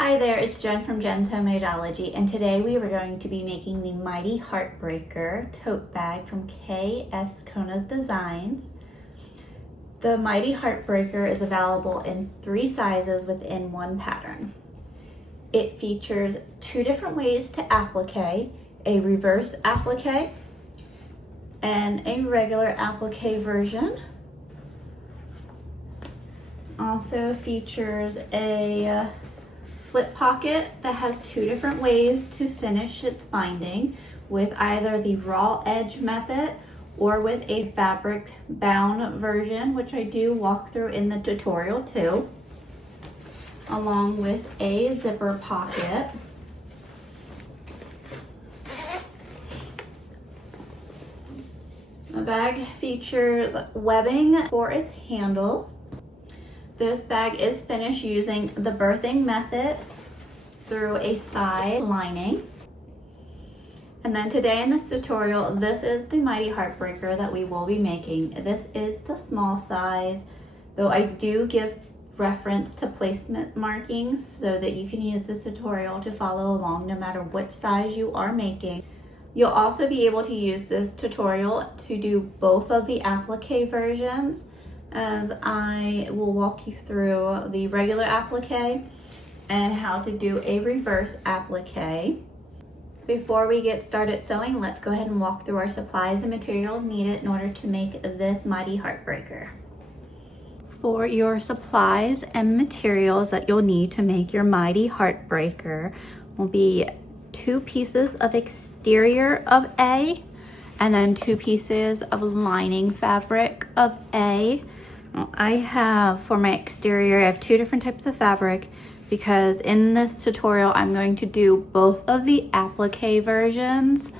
Hi there, it's Jen from Jen's Homemadeology, and today we are going to be making the Mighty Heartbreaker Tote Bag from K.Azcona Designs. The Mighty Heartbreaker is available in 3 sizes within one pattern. It features 2 different ways to applique, a reverse applique and a regular applique version. Also features a slip pocket that has 2 different ways to finish its binding, with either the raw edge method or with a fabric bound version, which I do walk through in the tutorial too, along with a zipper pocket. The bag features webbing for its handle. This bag is finished using the birthing method through a side lining. And then today in this tutorial, this is the Mighty Heartbreaker that we will be making. This is the small size, though I do give reference to placement markings so that you can use this tutorial to follow along no matter which size you are making. You'll also be able to use this tutorial to do both of the applique versions, as I will walk you through the regular applique and how to do a reverse applique. Before we get started sewing, let's go ahead and walk through our supplies and materials needed in order to make this Mighty Heartbreaker. For your supplies and materials that you'll need to make your Mighty Heartbreaker will be 2 pieces of exterior of A and then 2 pieces of lining fabric of A. I have, for my exterior, I have 2 different types of fabric because in this tutorial I'm going to do both of the applique versions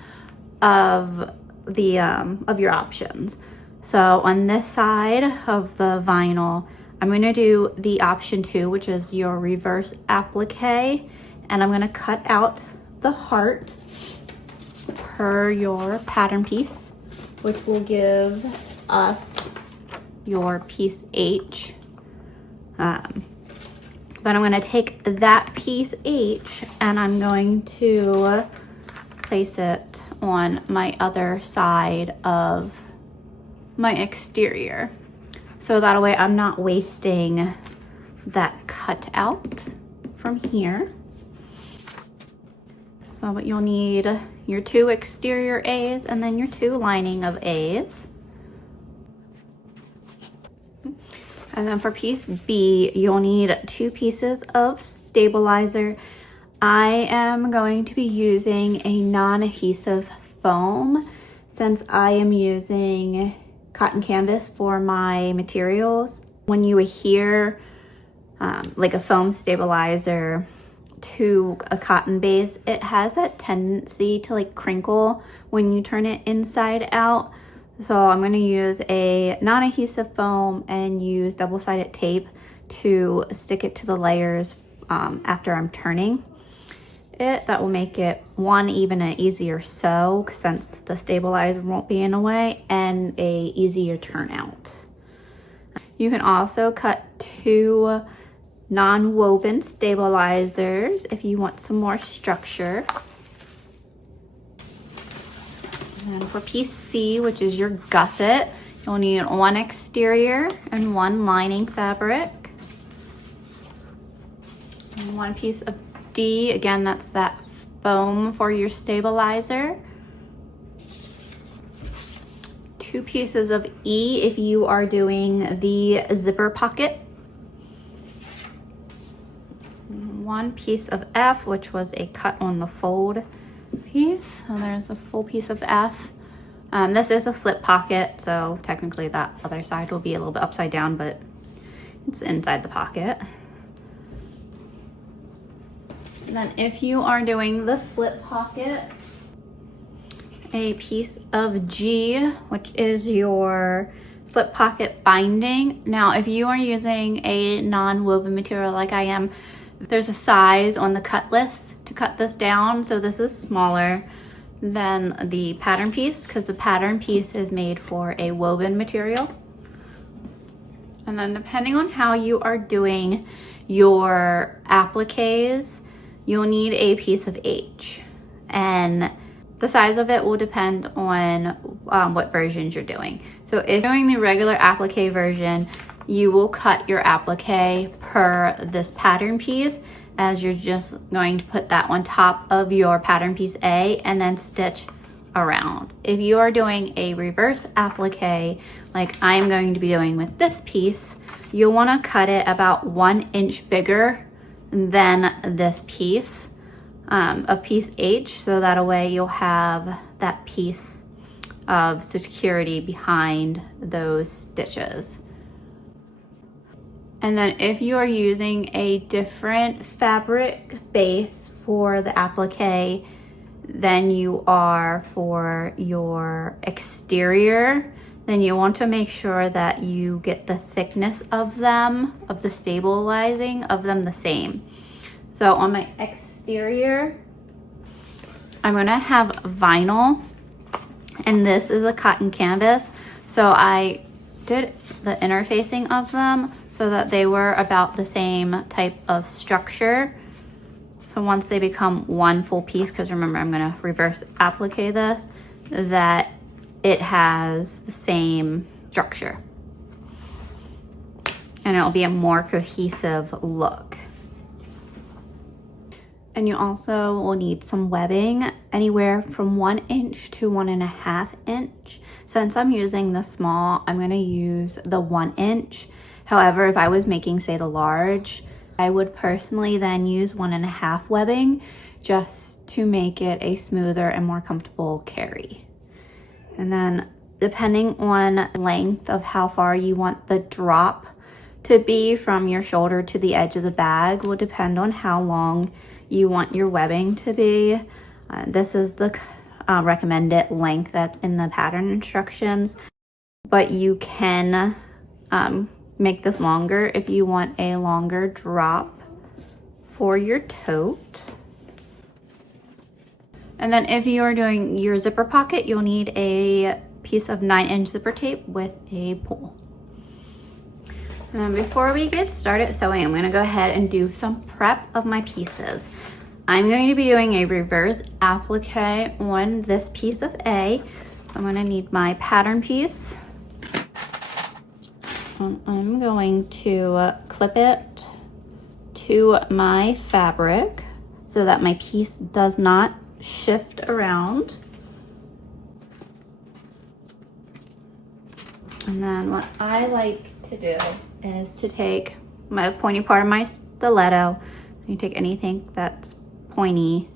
of the of your options. So on this side of the vinyl, I'm going to do the option 2, which is your reverse applique, and I'm going to cut out the heart per your pattern piece, which will give us your piece H. But I'm going to take that piece H and I'm going to place it on my other side of my exterior. So that way I'm not wasting that cut out from here. So what you'll need, your 2 exterior A's and then your 2 lining of A's. And then for piece B, you'll need 2 pieces of stabilizer. I am going to be using a non-adhesive foam since I am using cotton canvas for my materials. When you adhere like a foam stabilizer to a cotton base, it has that tendency to like crinkle when you turn it inside out. So I'm going to use a non-adhesive foam and use double-sided tape to stick it to the layers after I'm turning it. That will make it, one, even an easier sew since the stabilizer won't be in the way, and a easier turnout. You can also cut 2 non-woven stabilizers if you want some more structure. And for piece C, which is your gusset, you'll need 1 exterior and 1 lining fabric. And 1 piece of D, again, that's that foam for your stabilizer. 2 pieces of E if you are doing the zipper pocket. 1 piece of F, which was a cut on the fold piece. So there's a full piece of F. This is a slip pocket, so technically that other side will be a little bit upside down, but it's inside the pocket. And then if you are doing the slip pocket, a piece of G, which is your slip pocket binding. Now, if you are using a non-woven material like I am, there's a size on the cut list to cut this down, so this is smaller than the pattern piece because the pattern piece is made for a woven material. And then depending on how you are doing your appliques, you'll need a piece of H. And the size of it will depend on what versions you're doing. So if you're doing the regular applique version, you will cut your applique per this pattern piece, as you're just going to put that on top of your pattern piece A and then stitch around. If you are doing a reverse applique, like I'm going to be doing with this piece, you'll want to cut it about 1 inch bigger than this piece of piece H, so that way you'll have that piece of security behind those stitches. And then if you are using a different fabric base for the applique than you are for your exterior, then you want to make sure that you get the thickness of them, of the stabilizing of them, the same. So on my exterior, I'm gonna have vinyl, and this is a cotton canvas. So I did the interfacing of them so that they were about the same type of structure. So once they become one full piece, because remember I'm gonna reverse applique this, that it has the same structure. And it'll be a more cohesive look. And you also will need some webbing, anywhere from 1 inch to 1.5 inch. Since I'm using the small, I'm gonna use the 1 inch. However, if I was making, say, the large, I would personally then use 1.5 webbing, just to make it a smoother and more comfortable carry. And then depending on length of how far you want the drop to be from your shoulder to the edge of the bag will depend on how long you want your webbing to be. This is the recommended length that's in the pattern instructions, but you can make this longer if you want a longer drop for your tote. And then if you are doing your zipper pocket, you'll need a piece of 9-inch zipper tape with a pull. And before we get started sewing, I'm gonna go ahead and do some prep of my pieces. I'm going to be doing a reverse applique on this piece of A. I'm gonna need my pattern piece. I'm going to clip it to my fabric so that my piece does not shift around. And then what I like to do is to take my pointy part of my stiletto, you take anything that's pointy,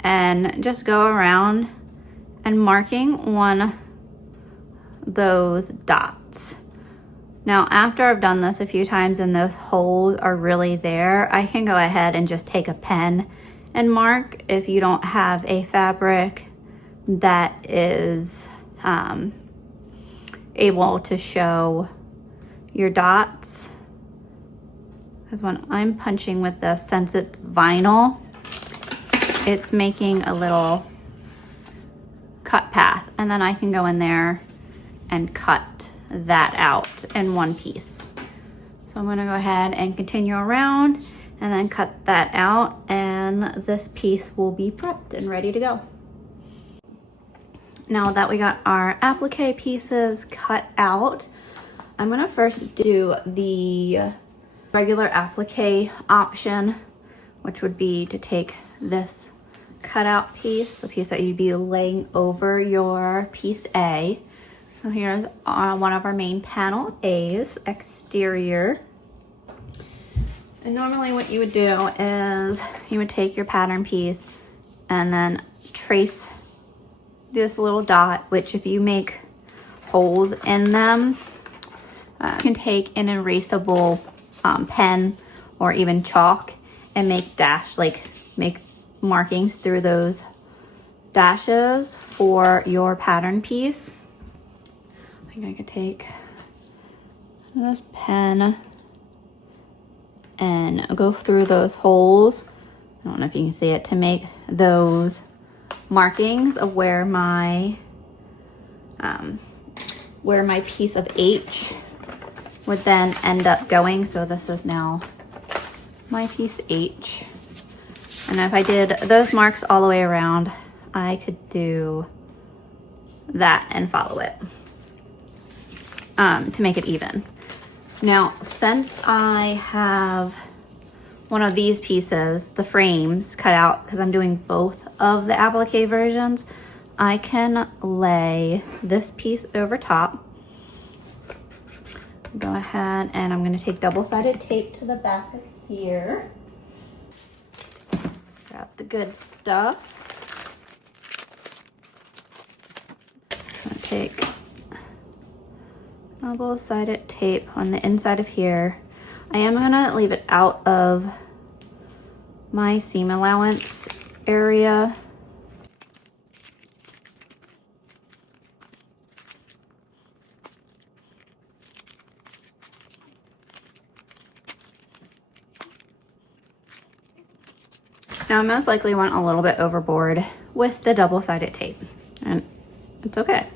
and just go around and marking on those dots. Now, after I've done this a few times and those holes are really there, I can go ahead and just take a pen and mark if you don't have a fabric that is able to show your dots. Because when I'm punching with this, since it's vinyl, it's making a little cut path, and then I can go in there and cut that out in one piece. So I'm gonna go ahead and continue around and then cut that out, and this piece will be prepped and ready to go. Now that we got our applique pieces cut out, I'm gonna first do the regular applique option, which would be to take this cutout piece, the piece that you'd be laying over your piece A. So here's one of our main panel A's, exterior. And normally what you would do is you would take your pattern piece and then trace this little dot, which if you make holes in them, you can take an erasable pen or even chalk and make make markings through those dashes for your pattern piece. I think I could take this pen and go through those holes. I don't know if you can see it, to make those markings of where my piece of H would then end up going. So this is now my piece H. And if I did those marks all the way around, I could do that and follow it to make it even. Now, since I have one of these pieces, the frames cut out, because I'm doing both of the applique versions, I can lay this piece over top. Go ahead and I'm going to take double-sided tape to the back of here. Grab the good stuff. I'm going to take double-sided tape on the inside of here. I am going to leave it out of my seam allowance area. Now I most likely went a little bit overboard with the double-sided tape, and it's okay.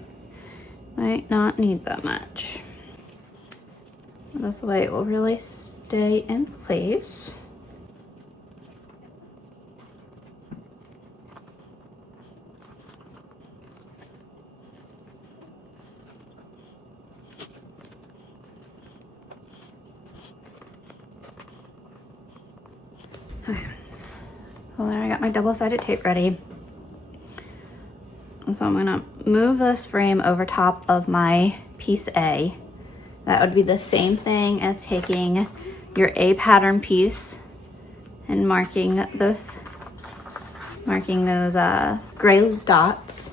Might not need that much. This way it will really stay in place. Okay. Well, there I got my double-sided tape ready. So I'm gonna move this frame over top of my piece A. That would be the same thing as taking your A pattern piece and marking those gray dots.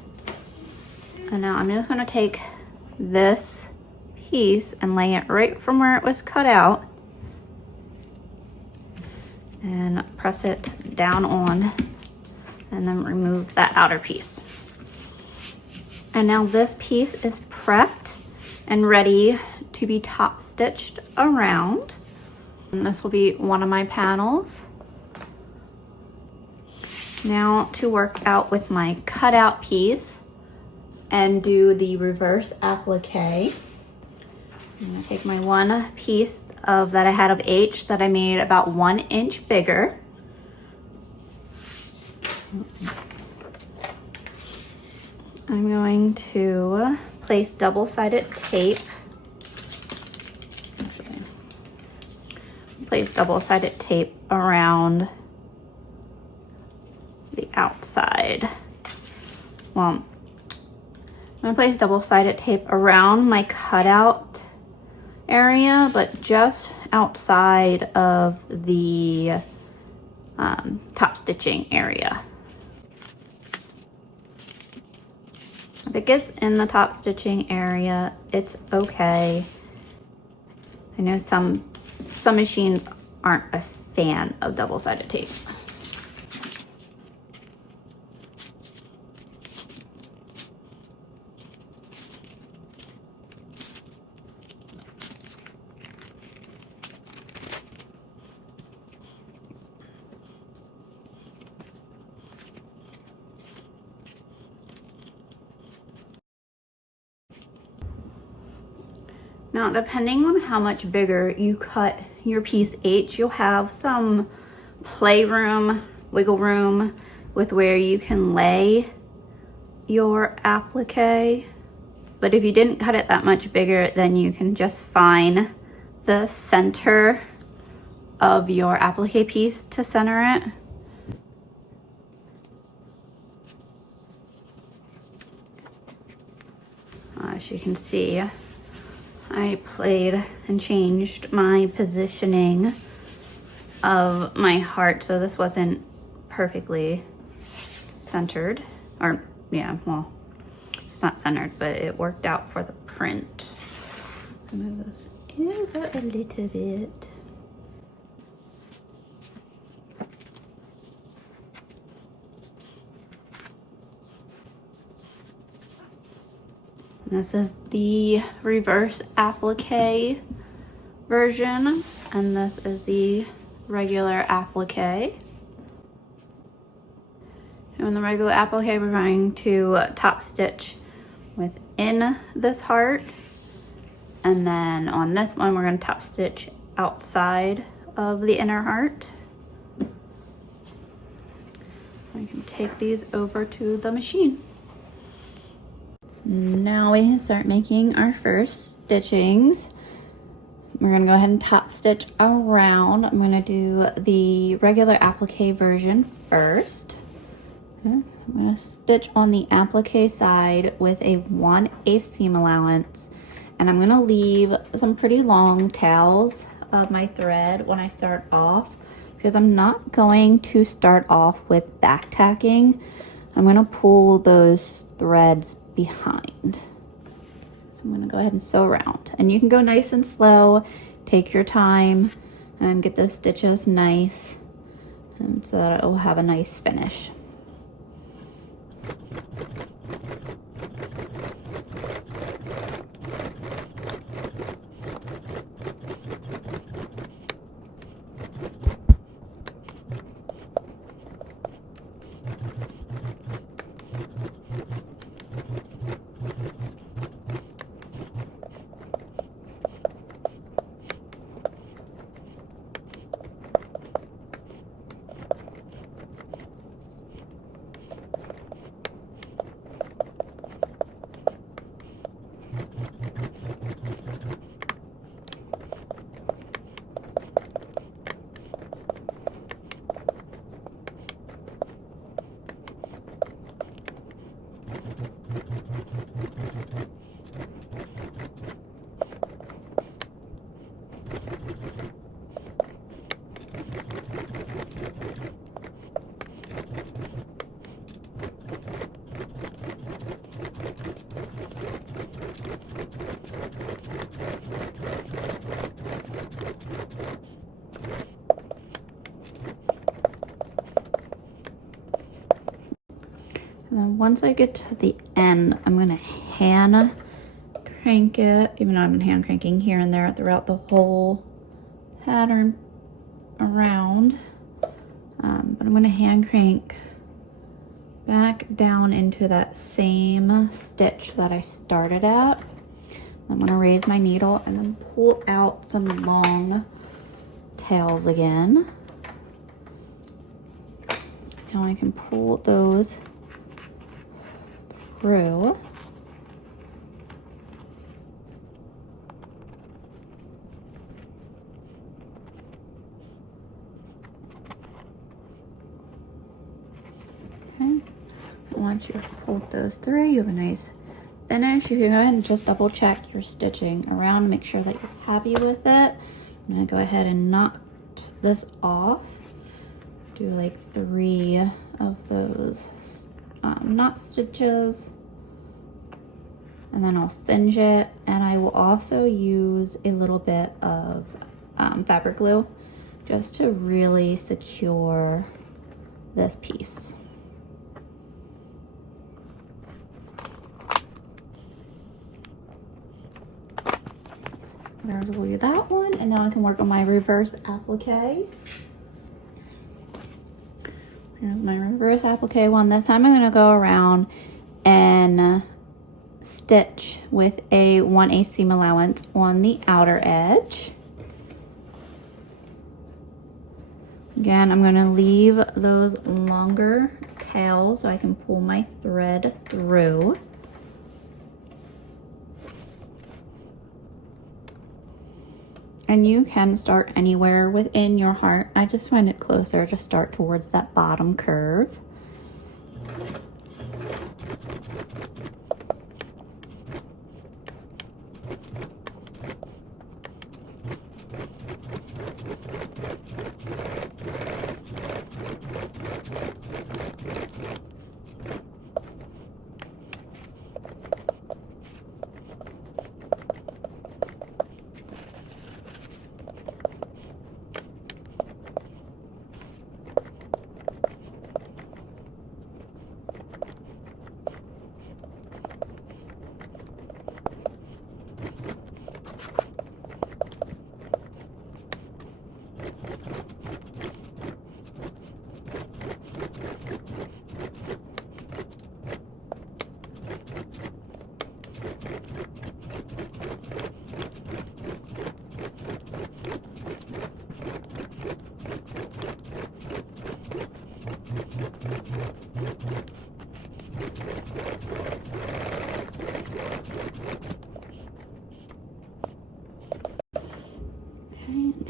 And now I'm just gonna take this piece and lay it right from where it was cut out and press it down on, and then remove that outer piece. And now this piece is prepped and ready to be top stitched around. And this will be one of my panels. Now to work out with my cutout piece and do the reverse applique. I'm gonna take my one piece that I had of H that I made about 1 inch bigger. I'm going to place double-sided tape. Place double-sided tape around the outside. Well, I'm gonna place double-sided tape around my cutout area, but just outside of the top stitching area. If it gets in the top stitching area, it's okay. I know some machines aren't a fan of double-sided tape. Now, depending on how much bigger you cut your piece H, you'll have some playroom, wiggle room with where you can lay your applique. But if you didn't cut it that much bigger, then you can just find the center of your applique piece to center it. As you can see, I played and changed my positioning of my heart, so this wasn't perfectly centered. Or, yeah, well, it's not centered, but it worked out for the print. Move this over a little bit. This is the reverse applique version, and this is the regular applique. And in the regular applique, we're going to top stitch within this heart, and then on this one, we're going to top stitch outside of the inner heart. I can take these over to the machine. Now we can start making our first stitchings. We're gonna go ahead and top stitch around. I'm gonna do the regular applique version first. Okay. I'm gonna stitch on the applique side with a 1/8 seam allowance, and I'm gonna leave some pretty long tails of my thread when I start off, because I'm not going to start off with back tacking. I'm gonna pull those threads behind. So I'm gonna go ahead and sew around, and you can go nice and slow, take your time, and get those stitches nice, and so that it will have a nice finish. And then once I get to the end, I'm gonna hand crank it, even though I've been hand cranking here and there throughout the whole pattern around. But I'm gonna hand crank back down into that same stitch that I started at. I'm gonna raise my needle and then pull out some long tails again. Now I can pull those through. Okay. Once you've pulled those through, you have a nice finish. You can go ahead and just double check your stitching around, make sure that you're happy with it. I'm gonna go ahead and knot this off. Do like 3 of those knot stitches, and then I'll singe it, and I will also use a little bit of fabric glue just to really secure this piece. There's will that one, and now I can work on my reverse applique. Here's my reverse applique one. This time I'm going to go around and stitch with a 1/8 seam allowance on the outer edge. Again, I'm going to leave those longer tails so I can pull my thread through. And you can start anywhere within your heart. I just find it closer to start towards that bottom curve.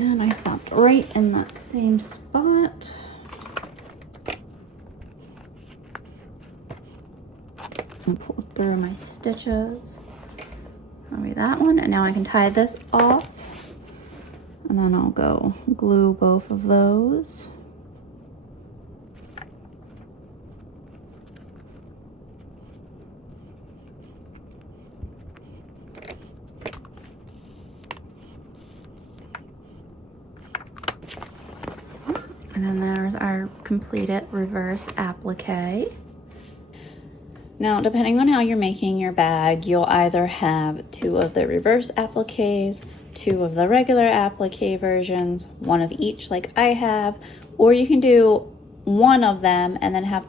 And I stopped right in that same spot. And pull through my stitches. Probably that one. And now I can tie this off. And then I'll go glue both of those. And then there's our completed reverse applique. Now, depending on how you're making your bag, you'll either have 2 of the reverse appliques, 2 of the regular applique versions, 1 of each like I have, or you can do 1 of them and then have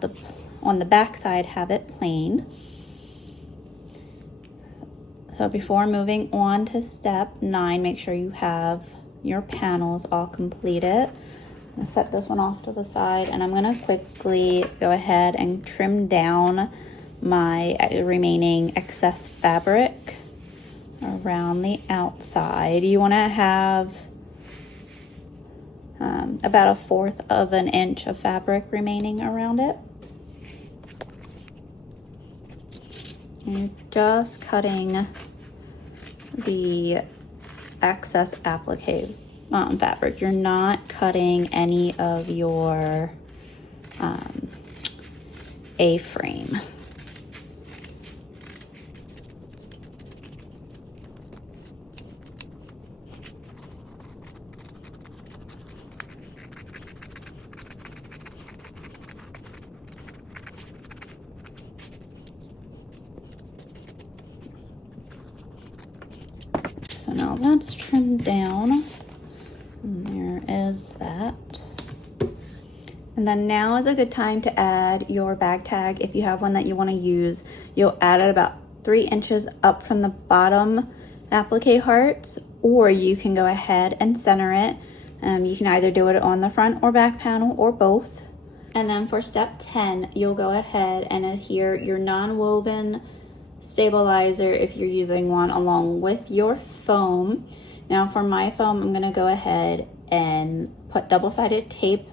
on the back side have it plain. So before moving on to step 9, make sure you have your panels all completed. I'm gonna set this one off to the side, and I'm gonna quickly go ahead and trim down my remaining excess fabric around the outside. You wanna have about 1/4 of an inch of fabric remaining around it. And you're just cutting the excess applique fabric. You're not cutting any of your A-frame. So now that's trimmed down. And there is that. And then now is a good time to add your bag tag. If you have one that you want to use, you'll add it about 3 inches up from the bottom applique hearts, or you can go ahead and center it. You can either do it on the front or back panel or both. And then for step 10, you'll go ahead and adhere your non-woven stabilizer if you're using one along with your foam. Now for my foam, I'm gonna go ahead and put double-sided tape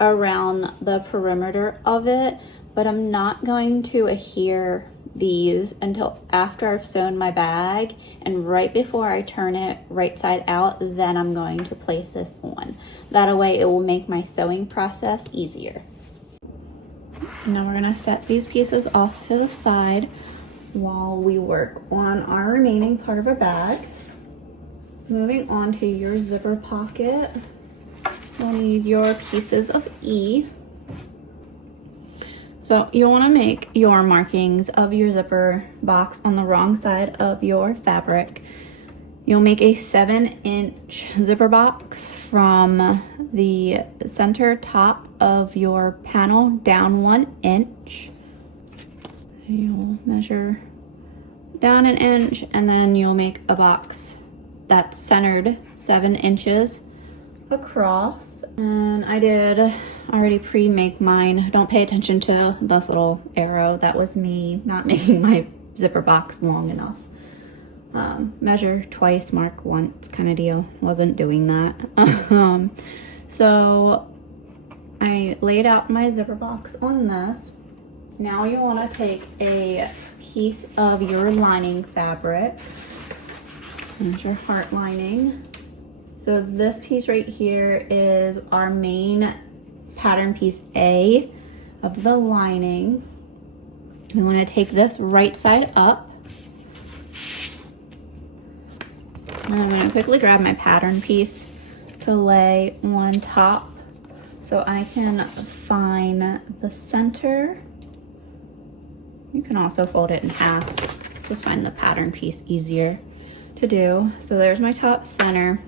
around the perimeter of it, but I'm not going to adhere these until after I've sewn my bag, and right before I turn it right side out, then I'm going to place this on. That way it will make my sewing process easier. Now we're gonna set these pieces off to the side while we work on our remaining part of our bag. Moving on to your zipper pocket, you'll need your pieces of E. So you'll want to make your markings of your zipper box on the wrong side of your fabric. You'll make a 7-inch zipper box from the center top of your panel down 1 inch. You'll measure down 1 inch, and then you'll make a box that's centered 7 inches across. And I did already pre-make mine. Don't pay attention to this little arrow. That was me not making my zipper box long enough. Measure twice, mark once kind of deal. Wasn't doing that. So I laid out my zipper box on this. Now you want to take a piece of your lining fabric. There's your heart lining. So this piece right here is our main pattern piece A of the lining. We want to take this right side up. And I'm going to quickly grab my pattern piece to lay on top so I can find the center. You can also fold it in half. Just find the pattern piece easier to do. So there's my top center.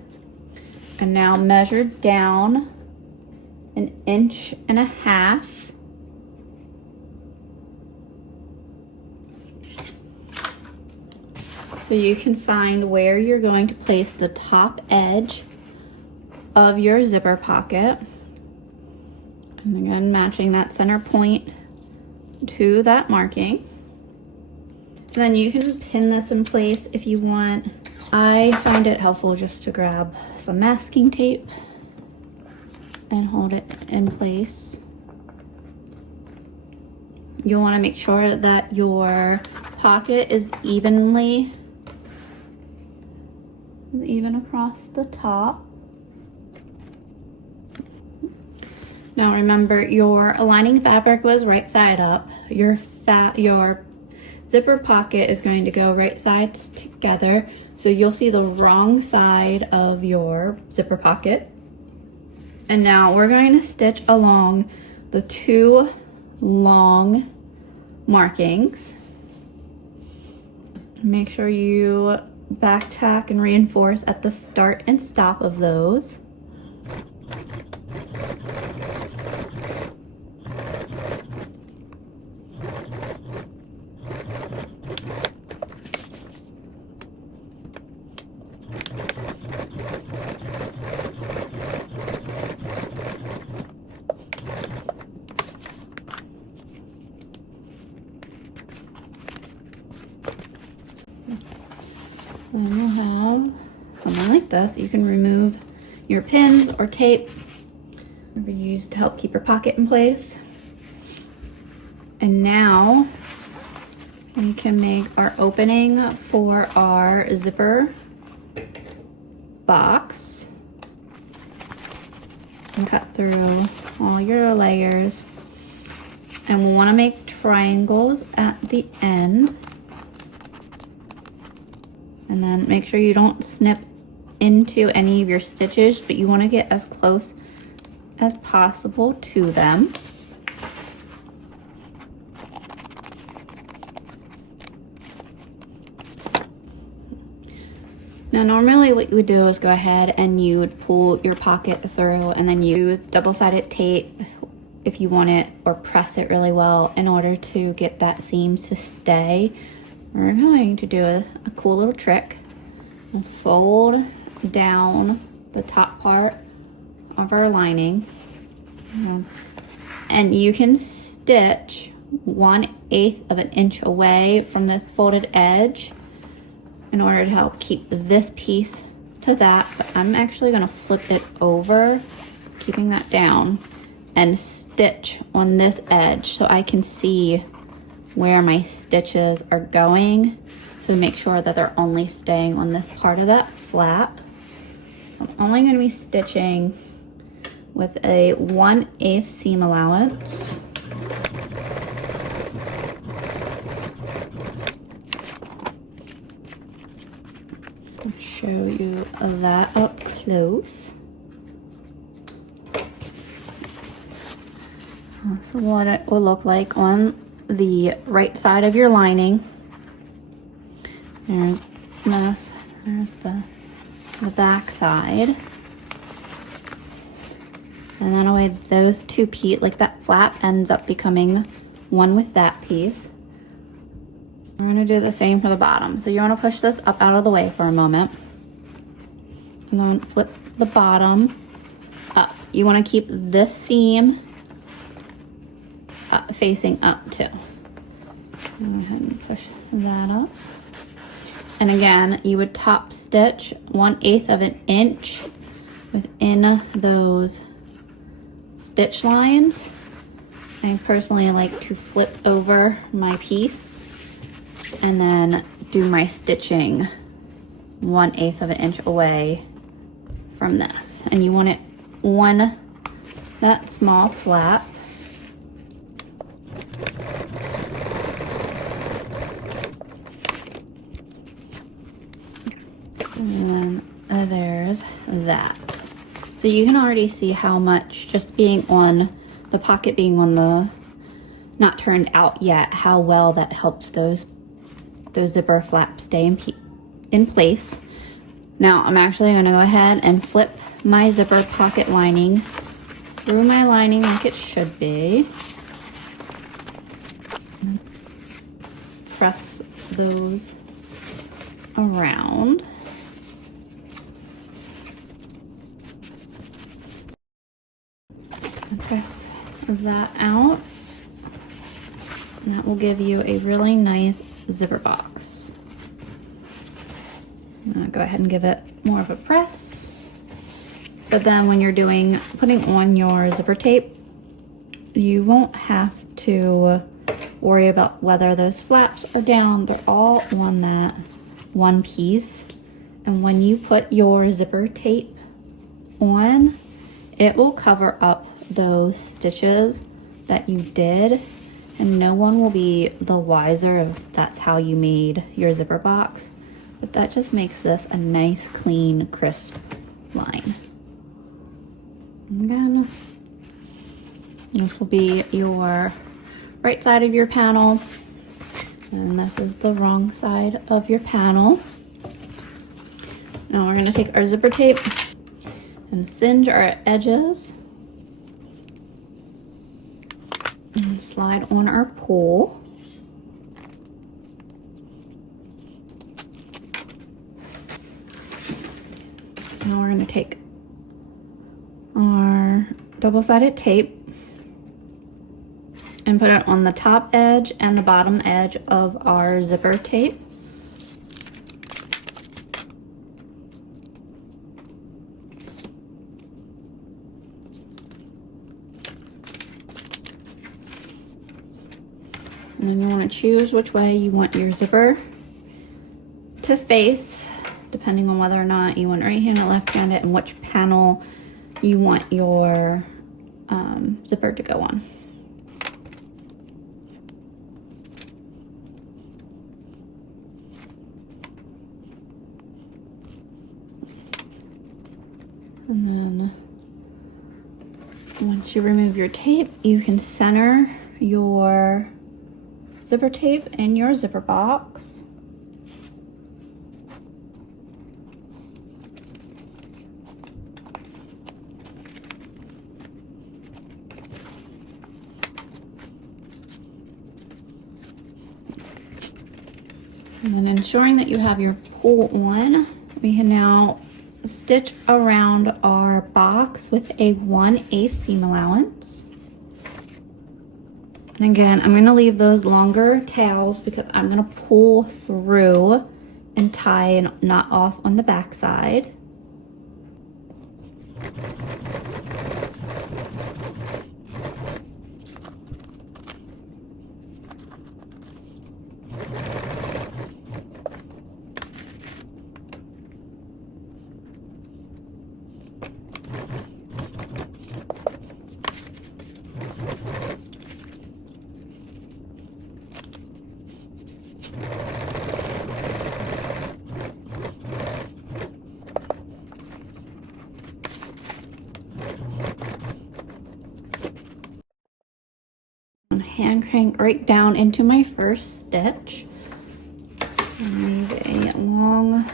And now measure down 1.5 inches. So you can find where you're going to place the top edge of your zipper pocket. And again, matching that center point to that marking. Then you can pin this in place if you want. I find it helpful just to grab some masking tape and hold it in place. You'll want to make sure that your pocket is even across the top. Now remember, your aligning fabric was right side up. Your zipper pocket is going to go right sides together, so you'll see the wrong side of your zipper pocket. And now we're going to stitch along the 2 long markings. Make sure you back tack and reinforce at the start and stop of those. Then you'll have something like this. You can remove your pins or tape, whatever you use to help keep your pocket in place. And now we can make our opening for our zipper box and cut through all your layers. And we'll want to make triangles at the end. And then make sure you don't snip into any of your stitches, but you want to get as close as possible to them. Now normally what you would do is go ahead and you would pull your pocket through and then use double-sided tape if you want it, or press it really well in order to get that seam to stay. We're going to do a cool little trick. We'll fold down the top part of our lining, and you can stitch 1/8 of an inch away from this folded edge in order to help keep this piece to that. But I'm actually going to flip it over, keeping that down, and stitch on this edge so I can see where my stitches are going, so make sure that they're only staying on this part of that flap. So I'm only going to be stitching with a 1/8 seam allowance. I'll show you that up close. So what it will look like on the right side of your lining. There's this, there's the back side. And then away those 2 pieces, like that flap ends up becoming one with that piece. We're gonna do the same for the bottom. So you wanna push this up out of the way for a moment. And then flip the bottom up. You wanna keep this seam facing up too. Go ahead and push that up. And again, you would top stitch 1/8 of an inch within those stitch lines. I personally like to flip over my piece and then do my stitching 1/8 of an inch away from this. And you want it on that small flap. And then there's that. So you can already see how much, just being on the pocket being on the not turned out yet, how well that helps those zipper flaps stay in place. Now I'm actually going to go ahead and flip my zipper pocket lining through my lining like it should be. Press those around. And press that out. And that will give you a really nice zipper box. I'm gonna go ahead and give it more of a press. But then when you're putting on your zipper tape, you won't have to worry about whether those flaps are down. They're all on that one piece. And when you put your zipper tape on, it will cover up those stitches that you did, and no one will be the wiser if that's how you made your zipper box. But that just makes this a nice, clean, crisp line. Again, this will be your right side of your panel, and this is the wrong side of your panel. Now we're going to take our zipper tape and singe our edges and slide on our pull. Now we're going to take our double-sided tape and put it on the top edge and the bottom edge of our zipper tape. And then you want to choose which way you want your zipper to face, depending on whether or not you want right-handed, left-handed, and which panel you want your zipper to go on. And then once you remove your tape, you can center your zipper tape in your zipper box. And then ensuring that you have your pull on, we can now stitch around our box with a 1/8 seam allowance. And again, I'm going to leave those longer tails because I'm going to pull through and tie a knot off on the back side. Hand crank right down into my first stitch and leave a long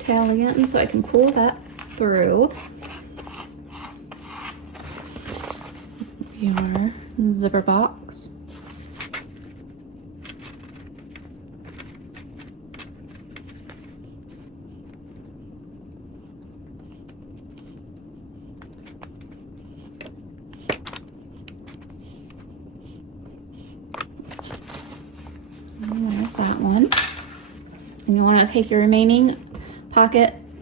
tail again so I can pull that through your zipper box. There's that one. And you want to take your remaining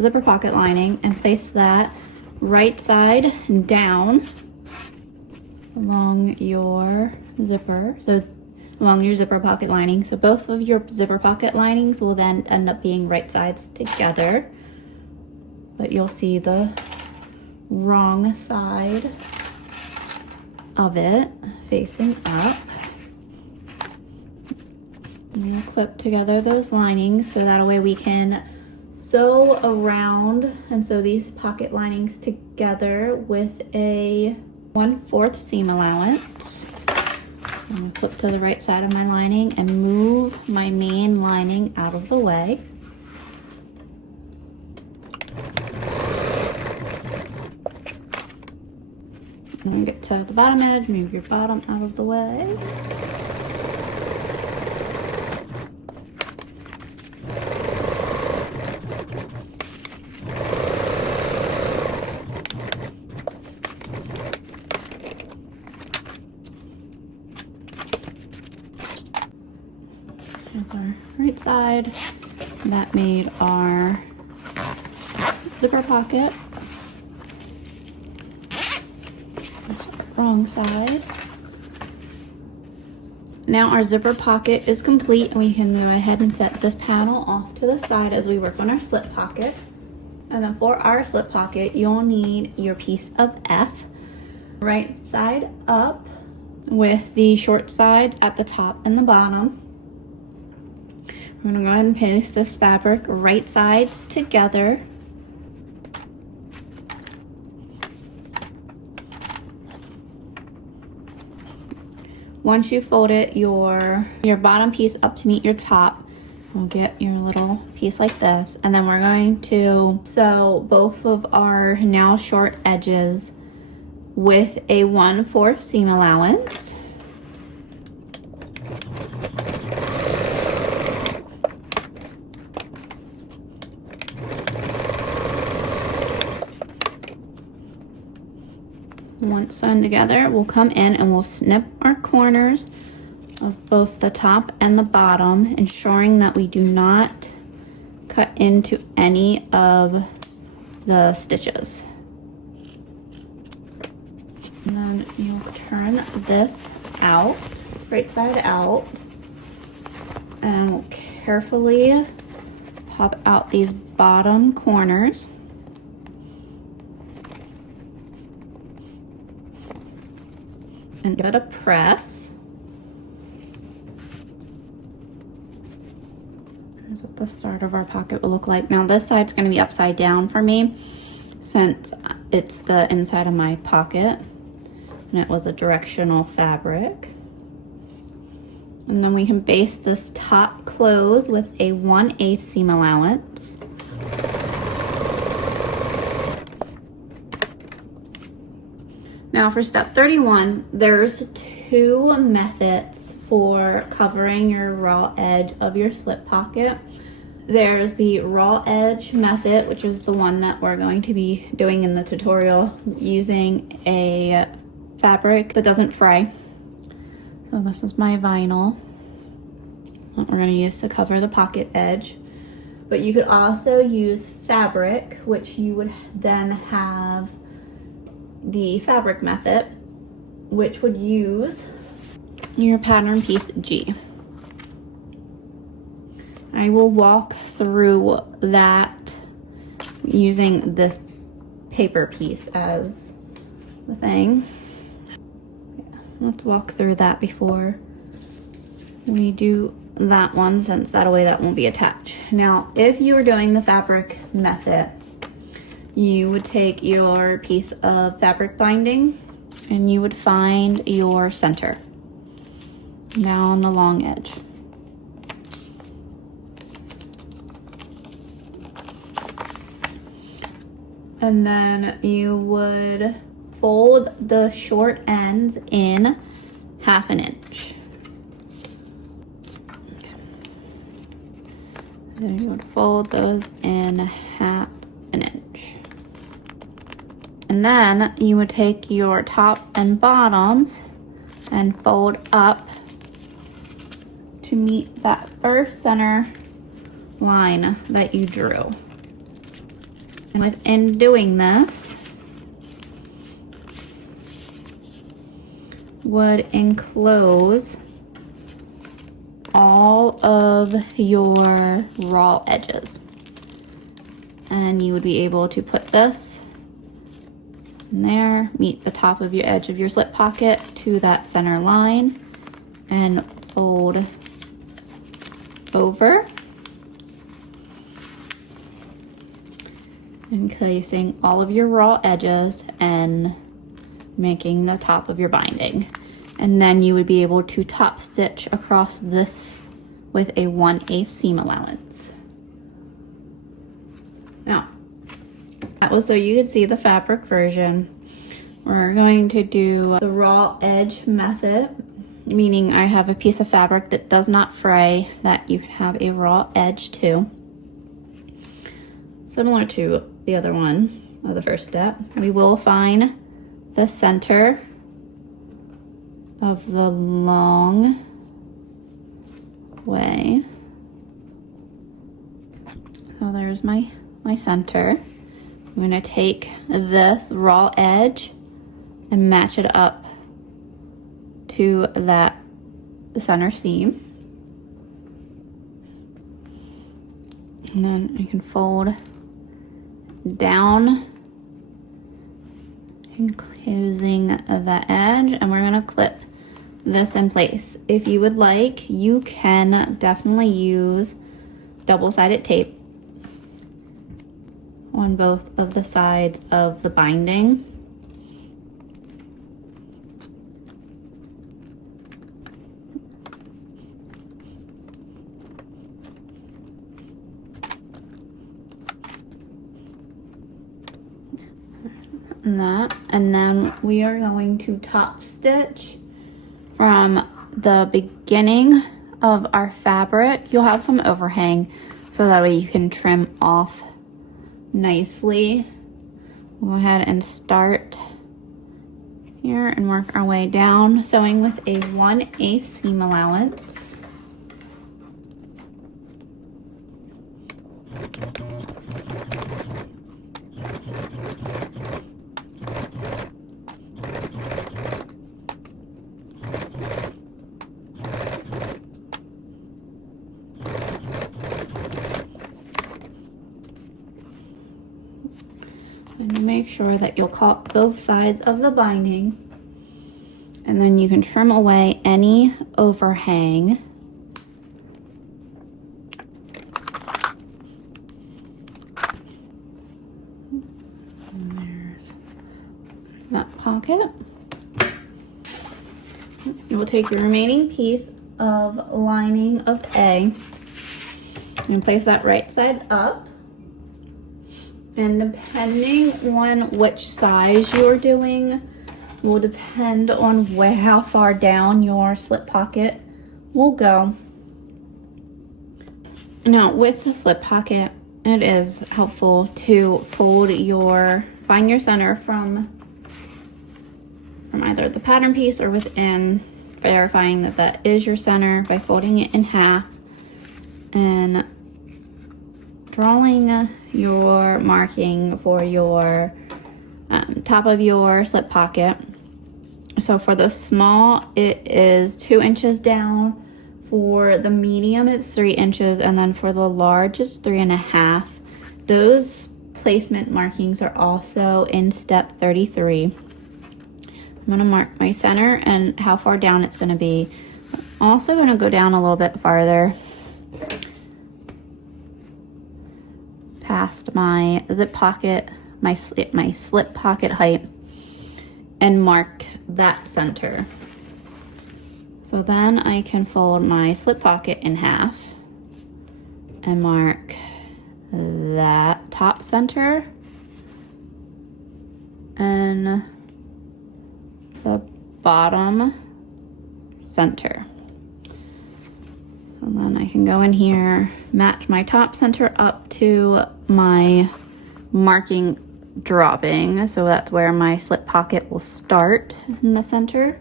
zipper pocket lining and place that right side down along your zipper. So along your zipper pocket lining. So both of your zipper pocket linings will then end up being right sides together. But you'll see the wrong side of it facing up. And we'll clip together those linings so that way we can sew around and sew these pocket linings together with a 1/4 seam allowance. I'm going to flip to the right side of my lining and move my main lining out of the way. And then get to the bottom edge, move your bottom out of the way. right side. That made our zipper pocket. Wrong side. Now our zipper pocket is complete, and we can go ahead and set this panel off to the side as we work on our slip pocket. And then for our slip pocket, you'll need your piece of F, right side up with the short sides at the top and the bottom. We're gonna go ahead and paste this fabric right sides together. Once you fold it, your bottom piece up to meet your top, you'll get your little piece like this. And then we're going to sew both of our now short edges with a 1/4 seam allowance. Once sewn together, we'll come in and we'll snip our corners of both the top and the bottom, ensuring that we do not cut into any of the stitches. And then you'll turn this out, right side out, and we'll carefully pop out these bottom corners. And give it a press. Here's what the start of our pocket will look like. Now this side's going to be upside down for me since it's the inside of my pocket and it was a directional fabric. And then we can baste this top close with a 1/8 seam allowance. Now for step 31, there's 2 methods for covering your raw edge of your slip pocket. There's the raw edge method, which is the one that we're going to be doing in the tutorial using a fabric that doesn't fray. So this is my vinyl that we're going to use to cover the pocket edge. But you could also use fabric, which you would then have the fabric method, which would use your pattern piece G. I will walk through that using this paper piece as the thing. Let's walk through that before we do that one, since that way that won't be attached. Now, if you were doing the fabric method, you would take your piece of fabric binding and you would find your center down the long edge. And then you would fold the short ends in 1/2 inch. And you would fold those in 1/2 inch. And then you would take your top and bottoms and fold up to meet that first center line that you drew. And within doing this, would enclose all of your raw edges. And you would be able to put this in there, meet the top of your edge of your slip pocket to that center line, and fold over, encasing all of your raw edges and making the top of your binding. And then you would be able to top stitch across this with a 1/8 seam allowance. Now, that was so you could see the fabric version. We're going to do the raw edge method, meaning I have a piece of fabric that does not fray, that you can have a raw edge to. Similar to the other one, or the first step, we will find the center of the long way So there's my center. I'm gonna take this raw edge and match it up to that center seam. And then I can fold down, enclosing the edge, and we're gonna clip this in place. If you would like, you can definitely use double-sided tape on both of the sides of the binding. And then we are going to top stitch from the beginning of our fabric. You'll have some overhang, so that way you can trim off nicely. We'll go ahead and start here and work our way down, sewing with a 1/8 seam allowance. And make sure that you'll cut both sides of the binding, and then you can trim away any overhang. And there's that pocket. You will take your remaining piece of lining of A and place that right side up. And depending on which size you're doing will depend on how far down your slip pocket will go. Now with the slip pocket, it is helpful to find your center from either the pattern piece or within, verifying that that is your center by folding it in half and drawing your marking for your top of your slip pocket. So for the small, it is 2 inches down. For the medium, it's 3 inches, and then for the large, it's 3.5. Those placement markings are also in step 33. I'm gonna mark my center and how far down it's gonna be. I'm also gonna go down a little bit farther past my zip pocket, my slip pocket height, and mark that center. So then I can fold my slip pocket in half and mark that top center and the bottom center. So then I can go in here, match my top center up to my marking dropping. So that's where my slip pocket will start in the center.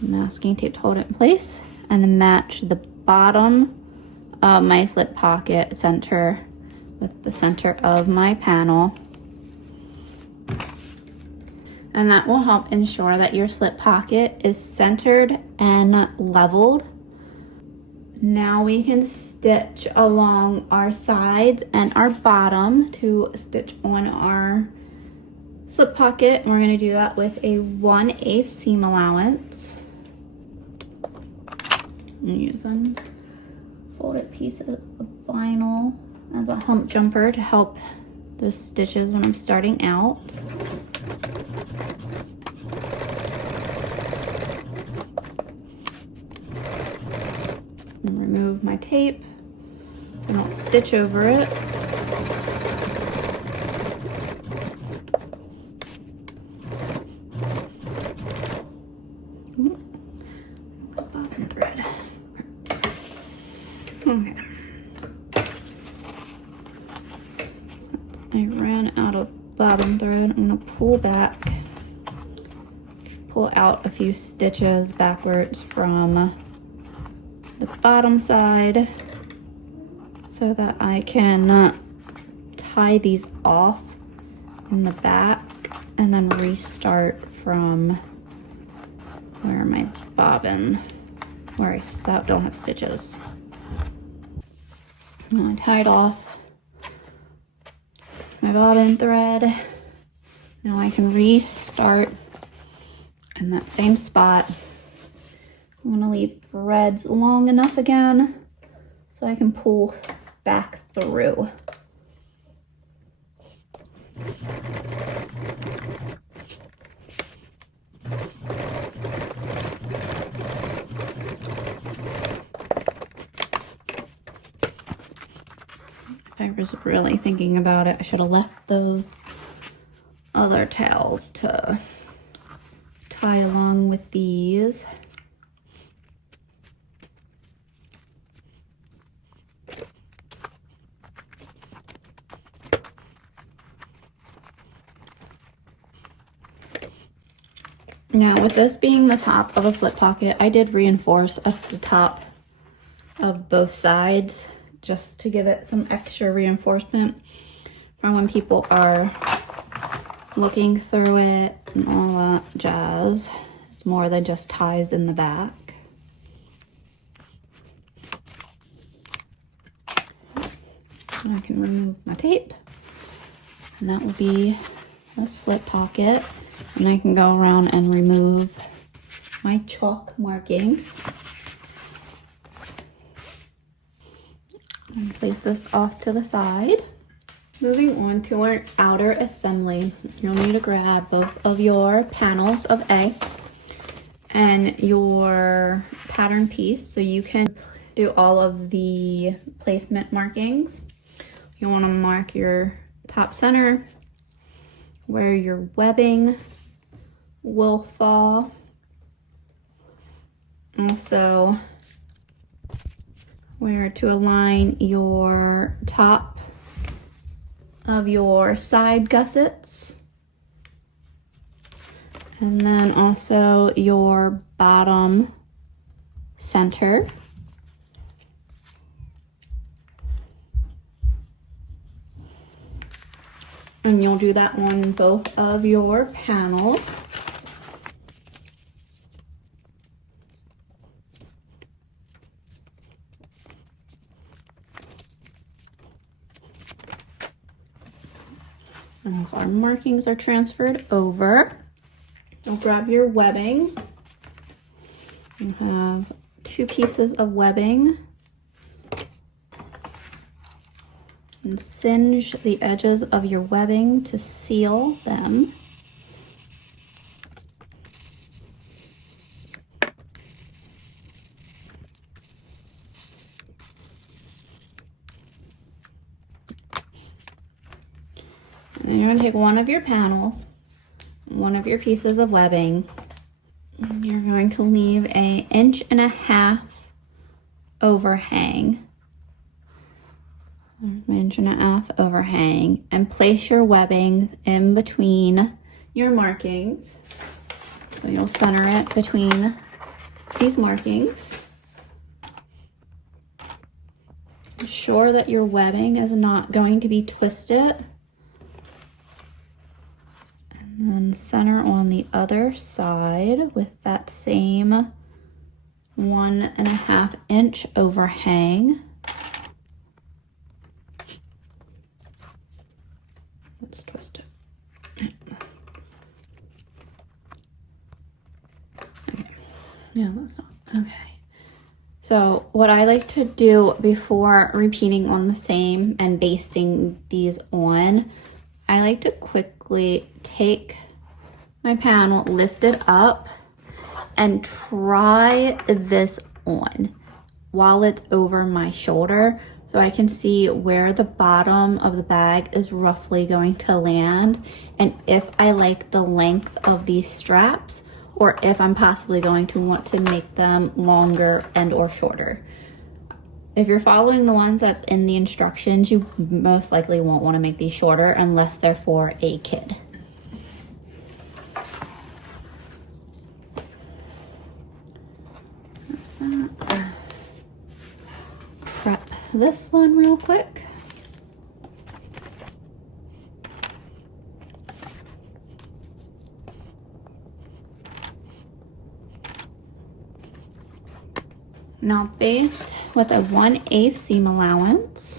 Masking tape to hold it in place, and then match the bottom of my slip pocket center with the center of my panel. And that will help ensure that your slip pocket is centered and leveled. Now we can stitch along our sides and our bottom to stitch on our slip pocket. We're going to do that with a 1/8 seam allowance. I'm using folded pieces of vinyl as a hump jumper to help those stitches when I'm starting out. And remove my tape so I don't stitch over it. Put bottom thread. Okay. I ran out of bottom thread. I'm gonna pull out a few stitches backwards from the bottom side so that I can tie these off in the back and then restart from where my bobbin, where I don't have stitches. And I tied off my bobbin thread. Now I can restart in that same spot. I'm gonna leave threads long enough again so I can pull back through. If I was really thinking about it, I should have left those other tails to tie along with these. Now, with this being the top of a slip pocket, I did reinforce at the top of both sides just to give it some extra reinforcement for when people are looking through it and all that jazz. It's more than just ties in the back. And I can remove my tape, and that will be a slip pocket. And I can go around and remove my chalk markings. And place this off to the side. Moving on to our outer assembly, you'll need to grab both of your panels of A and your pattern piece so you can do all of the placement markings. You want to mark your top center, where your webbing will fall. Also, where to align your top of your side gussets. And then also your bottom center. And you'll do that on both of your panels. And if our markings are transferred over, you'll grab your webbing. You have 2 pieces of webbing. And singe the edges of your webbing to seal them. And you're going to take one of your panels, one of your pieces of webbing, and you're going to leave an 1.5 inch overhang. 1.5 inch overhang, and place your webbings in between your markings. So you'll center it between these markings. Ensure that your webbing is not going to be twisted. And then center on the other side with that same 1.5 inch overhang. Let's twist it. Okay. Yeah, that's not okay. So what I like to do before repeating on the same and basting these on, I like to quickly take my panel, lift it up, and try this on while it's over my shoulder, so I can see where the bottom of the bag is roughly going to land, and if I like the length of these straps, or if I'm possibly going to want to make them longer and or shorter. If you're following the ones that's in the instructions, you most likely won't want to make these shorter unless they're for a kid. That's that. this one real quick. Now baste with a 1/8 seam allowance.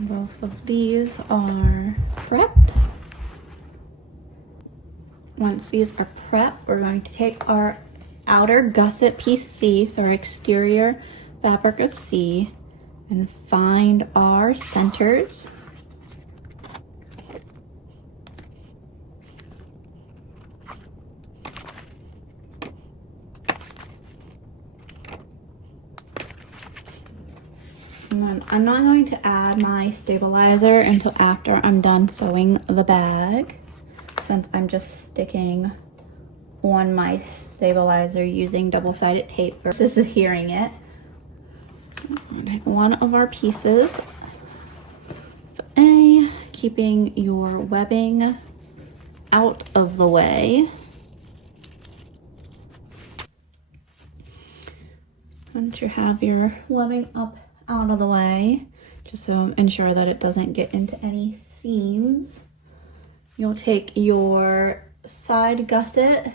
Both of these are prepped. Once these are prepped, we're going to take our outer gusset piece C, so our exterior fabric of C, and find our centers. And then I'm not going to add my stabilizer until after I'm done sewing the bag, since I'm just sticking on my stabilizer using double-sided tape versus adhering it. I'll take one of our pieces, keeping your webbing out of the way. Once you have your webbing up out of the way, just so ensure that it doesn't get into any seams, you'll take your side gusset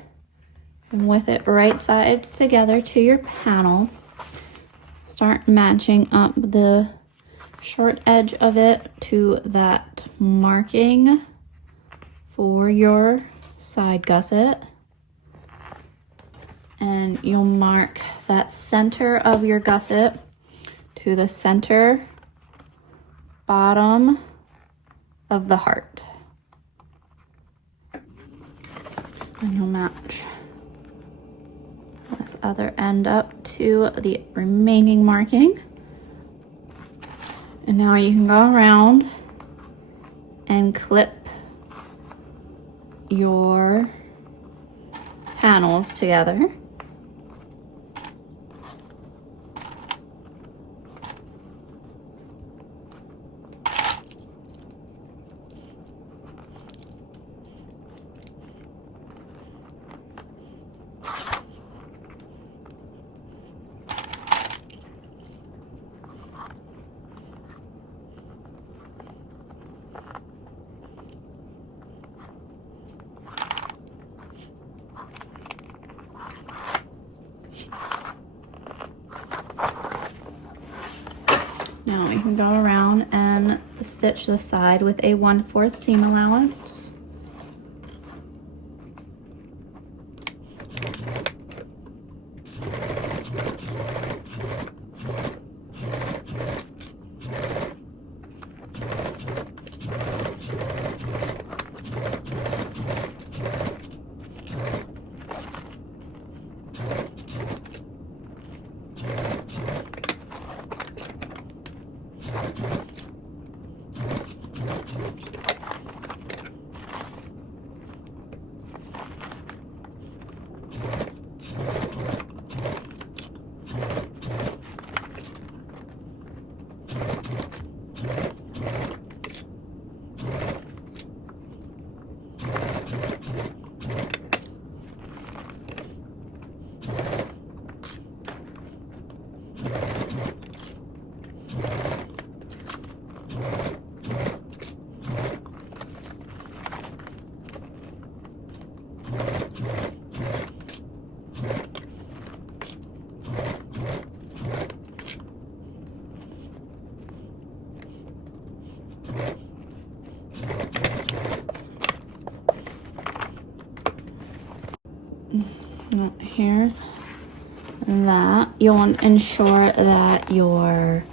and with it right sides together to your panel, start matching up the short edge of it to that marking for your side gusset, and you'll mark that center of your gusset to the center bottom of the heart. And you'll match this other end up to the remaining marking. And now you can go around and clip your panels together. Now we can go around and stitch the side with a 1/4 seam allowance. Here's that. You'll want to ensure that your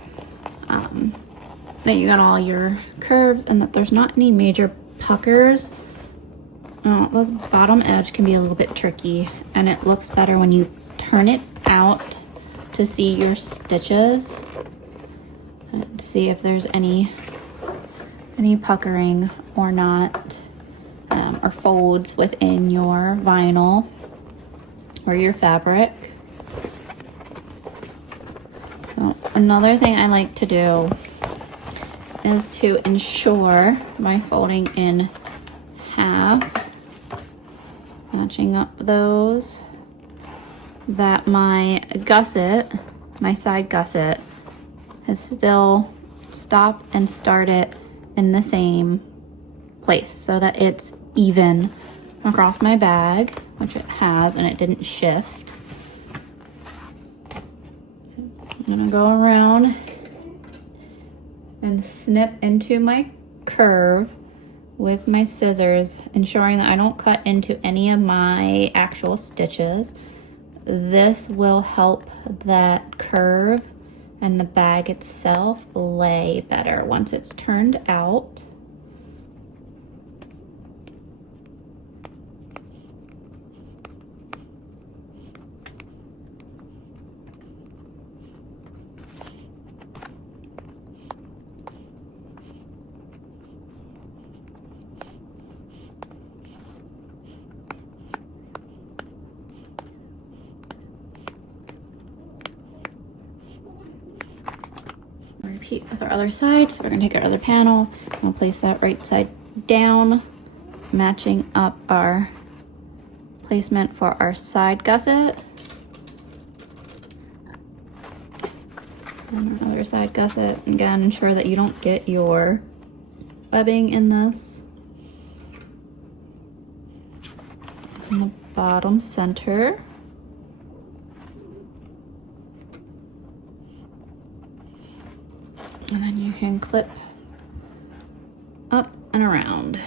that you got all your curves and that there's not any major puckers. This bottom edge can be a little bit tricky, and it looks better when you turn it out to see your stitches. to see if there's any puckering or not, or folds within your vinyl or your fabric. So another thing I like to do is to ensure by folding in half, matching up those, that my gusset, my side gusset, is still stop and start it in the same place so that it's even across my bag, which it has, and it didn't shift. I'm gonna go around and snip into my curve with my scissors, ensuring that I don't cut into any of my actual stitches. This will help that curve and the bag itself lay better once it's turned out. Repeat with our other side. So we're gonna take our other panel, we'll place that right side down, matching up our placement for our side gusset. And our other side gusset. Again, ensure that you don't get your webbing in this. In the bottom center. And then you can clip up and around.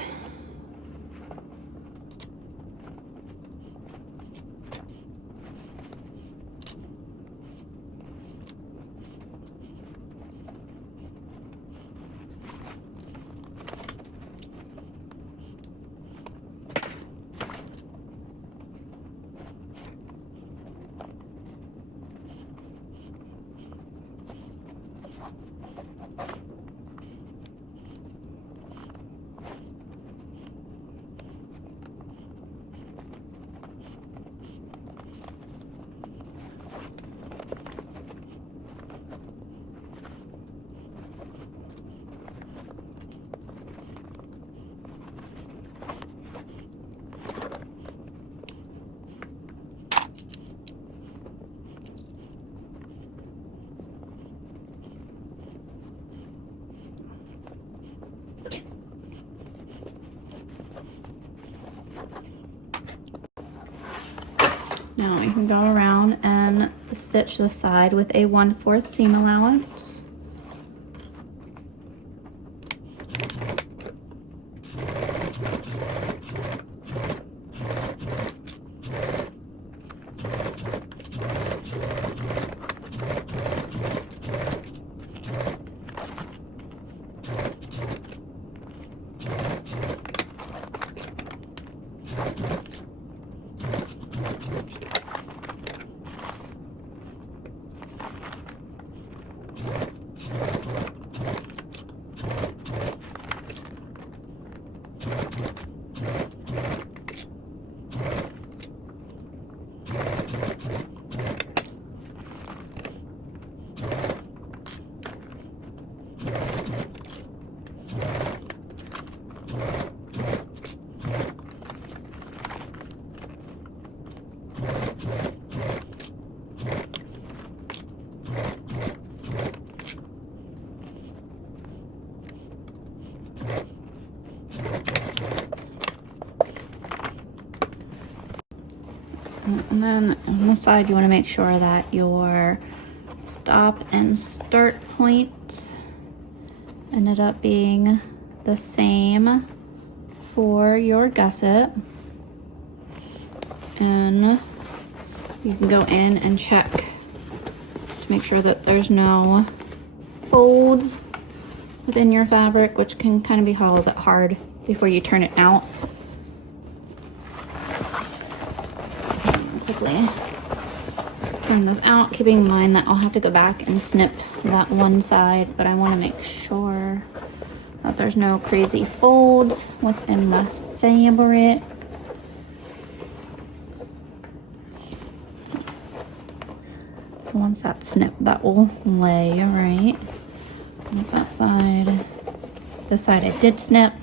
Now we can go around and stitch the side with a 1/4 seam allowance. And then on the side, you want to make sure that your stop and start point ended up being the same for your gusset. And you can go in and check to make sure that there's no folds within your fabric, which can kind of be a little bit hard before you turn it out. Quickly turn this out, keeping in mind that I'll have to go back and snip that one side, but I want to make sure that there's no crazy folds within the fabric. So once that's snipped, that will lay right. Once that side, this side I did snip.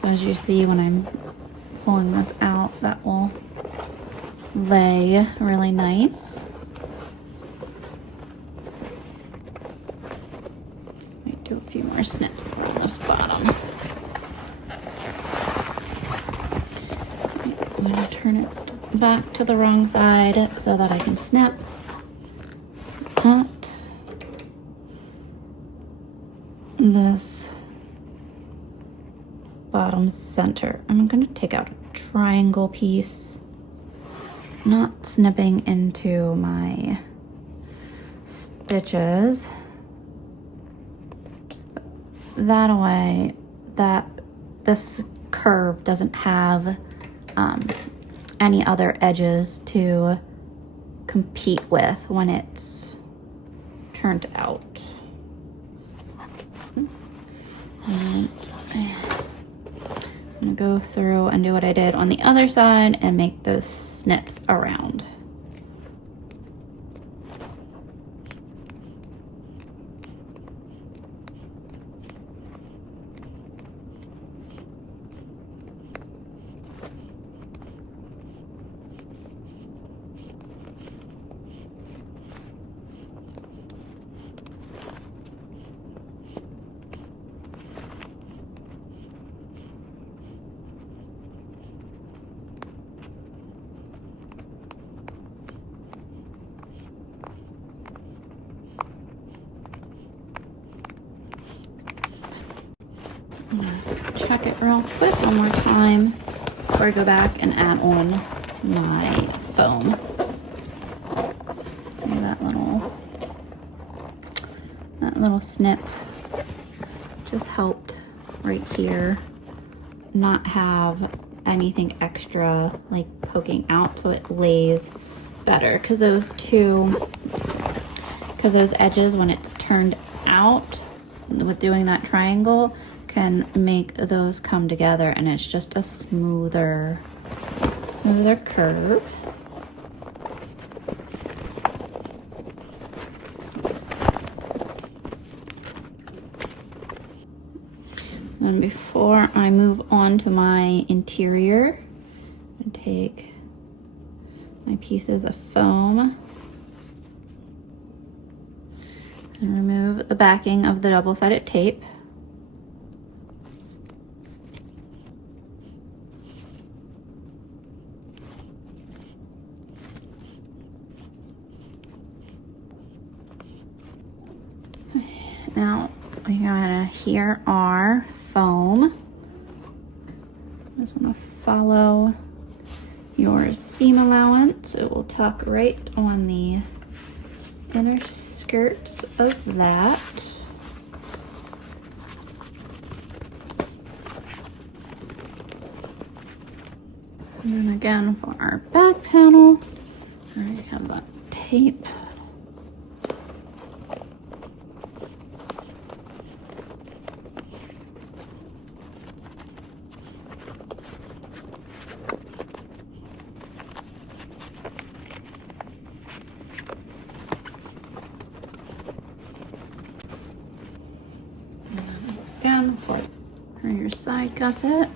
So as you see when I'm pulling this out, that will lay really nice. Might do a few more snips on this bottom. I'm going to turn it back to the wrong side so that I can snip, cut this bottom center. I'm going to take out a triangle piece, not snipping into my stitches. That way, that this curve doesn't have any other edges to compete with when it's turned out. And I'm gonna go through and do what I did on the other side and make those snips around. Check it real quick one more time before I go back and add on my foam. So that little snip just helped right here not have anything extra like poking out, so it lays better, because those edges, when it's turned out with doing that triangle, can make those come together and it's just a smoother curve. And before I move on to my interior, I'm gonna take my pieces of foam and remove the backing of the double-sided tape. Now we gotta, here are foam. Just wanna follow your seam allowance. It will tuck right on the inner skirts of that. And then again for our back panel, I already have that tape. Down for your side gusset.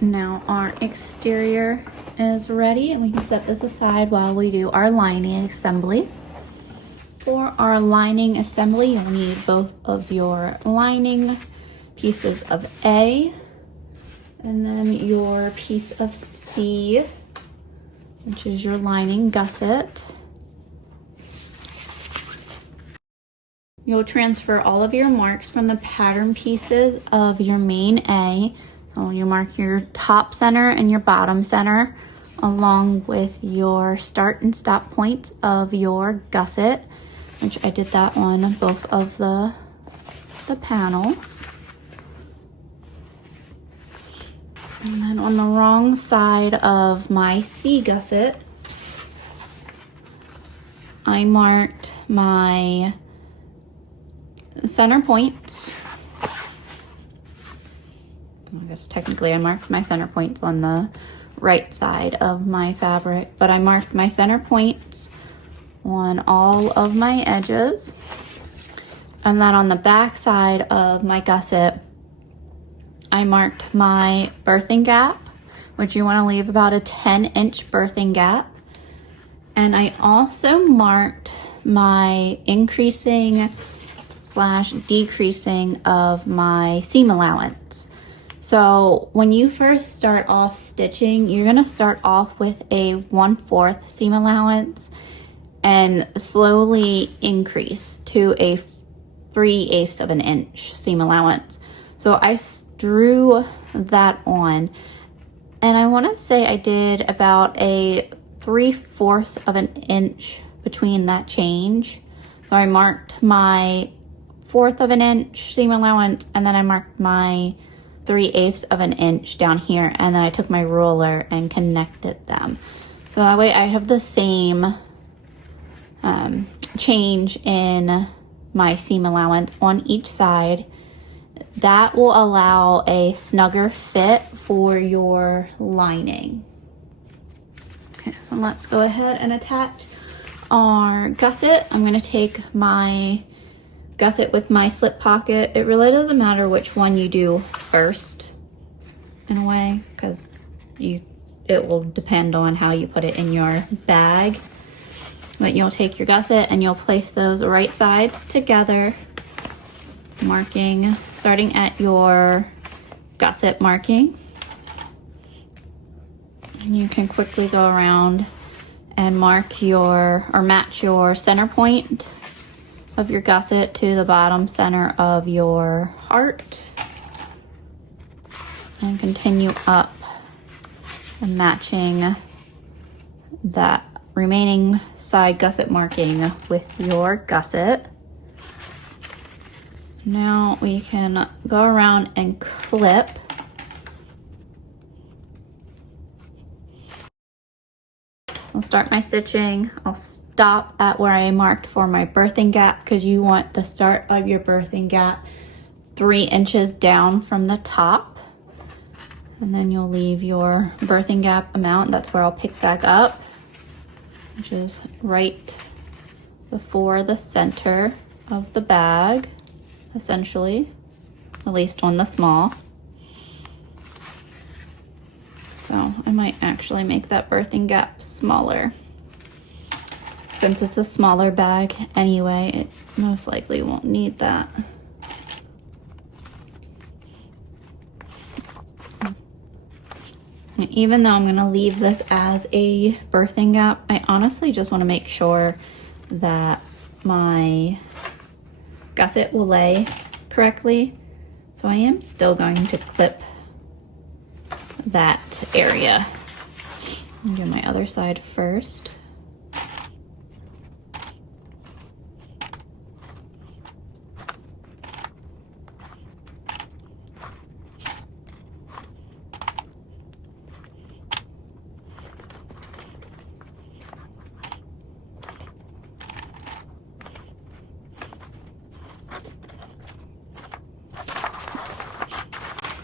Now our exterior is ready, and we can set this aside while we do our lining assembly. For our lining assembly, you'll need both of your lining pieces of A and then your piece of C, which is your lining gusset. You'll transfer all of your marks from the pattern pieces of your main A. So you mark your top center and your bottom center along with your start and stop point of your gusset, which I did that on both of the panels. And then on the wrong side of my C gusset, I marked my center points. I guess technically I marked my center points on the right side of my fabric, but I marked my center points on all of my edges. And then on the back side of my gusset, I marked my birthing gap, which you want to leave about a 10-inch birthing gap. And I also marked my increasing / decreasing of my seam allowance. So when you first start off stitching, you're going to start off with a 1/4 seam allowance and slowly increase to a 3/8 of an inch seam allowance. So I drew that on, and I want to say I did about a 3/4 of an inch between that change. So I marked my 1/4 of an inch seam allowance, and then I marked my 3/8 of an inch down here, and then I took my ruler and connected them. So that way I have the same change in my seam allowance on each side. That will allow a snugger fit for your lining. Okay, so let's go ahead and attach our gusset. I'm going to take my gusset with my slip pocket. It really doesn't matter which one you do first in a way, because it will depend on how you put it in your bag. But you'll take your gusset and you'll place those right sides together, starting at your gusset marking. And you can quickly go around and match your center point of your gusset to the bottom center of your heart, and continue up and matching that remaining side gusset marking with your gusset. Now we can go around and clip. I'll start my stitching. I'll stop at where I marked for my birthing gap, because you want the start of your birthing gap 3 inches down from the top. And then you'll leave your birthing gap amount. That's where I'll pick back up, which is right before the center of the bag, essentially, at least on the small. So I might actually make that birthing gap smaller. Since it's a smaller bag anyway, it most likely won't need that. Even though I'm going to leave this as a birthing gap, I honestly just want to make sure that my gusset will lay correctly. So I am still going to clip that area. I'll do my other side first.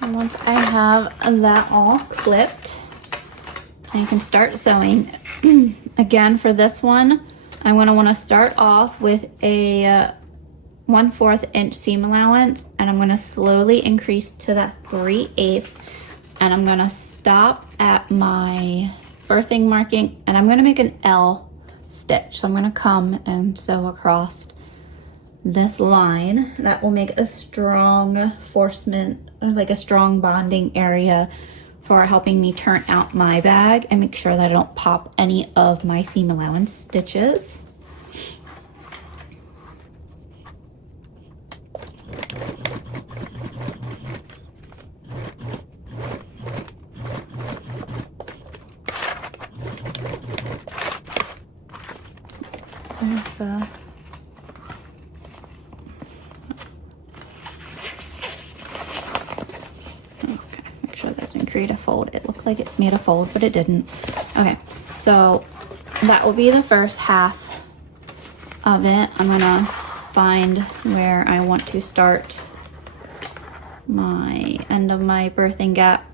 And once I have that all clipped, I can start sewing. Again, for this one, I'm going to want to start off with a 1/4 inch seam allowance, and I'm going to slowly increase to that 3/8, and I'm going to stop at my birthing marking, and I'm going to make an L stitch. So I'm going to come and sew across this line. That will make a strong forcement, or like a strong bonding area for helping me turn out my bag and make sure that I don't pop any of my seam allowance stitches. There's the make sure that didn't create a fold. It looked like it made a fold, but it didn't. Okay, so that will be the first half of it. I'm gonna find where I want to start my end of my birthing gap.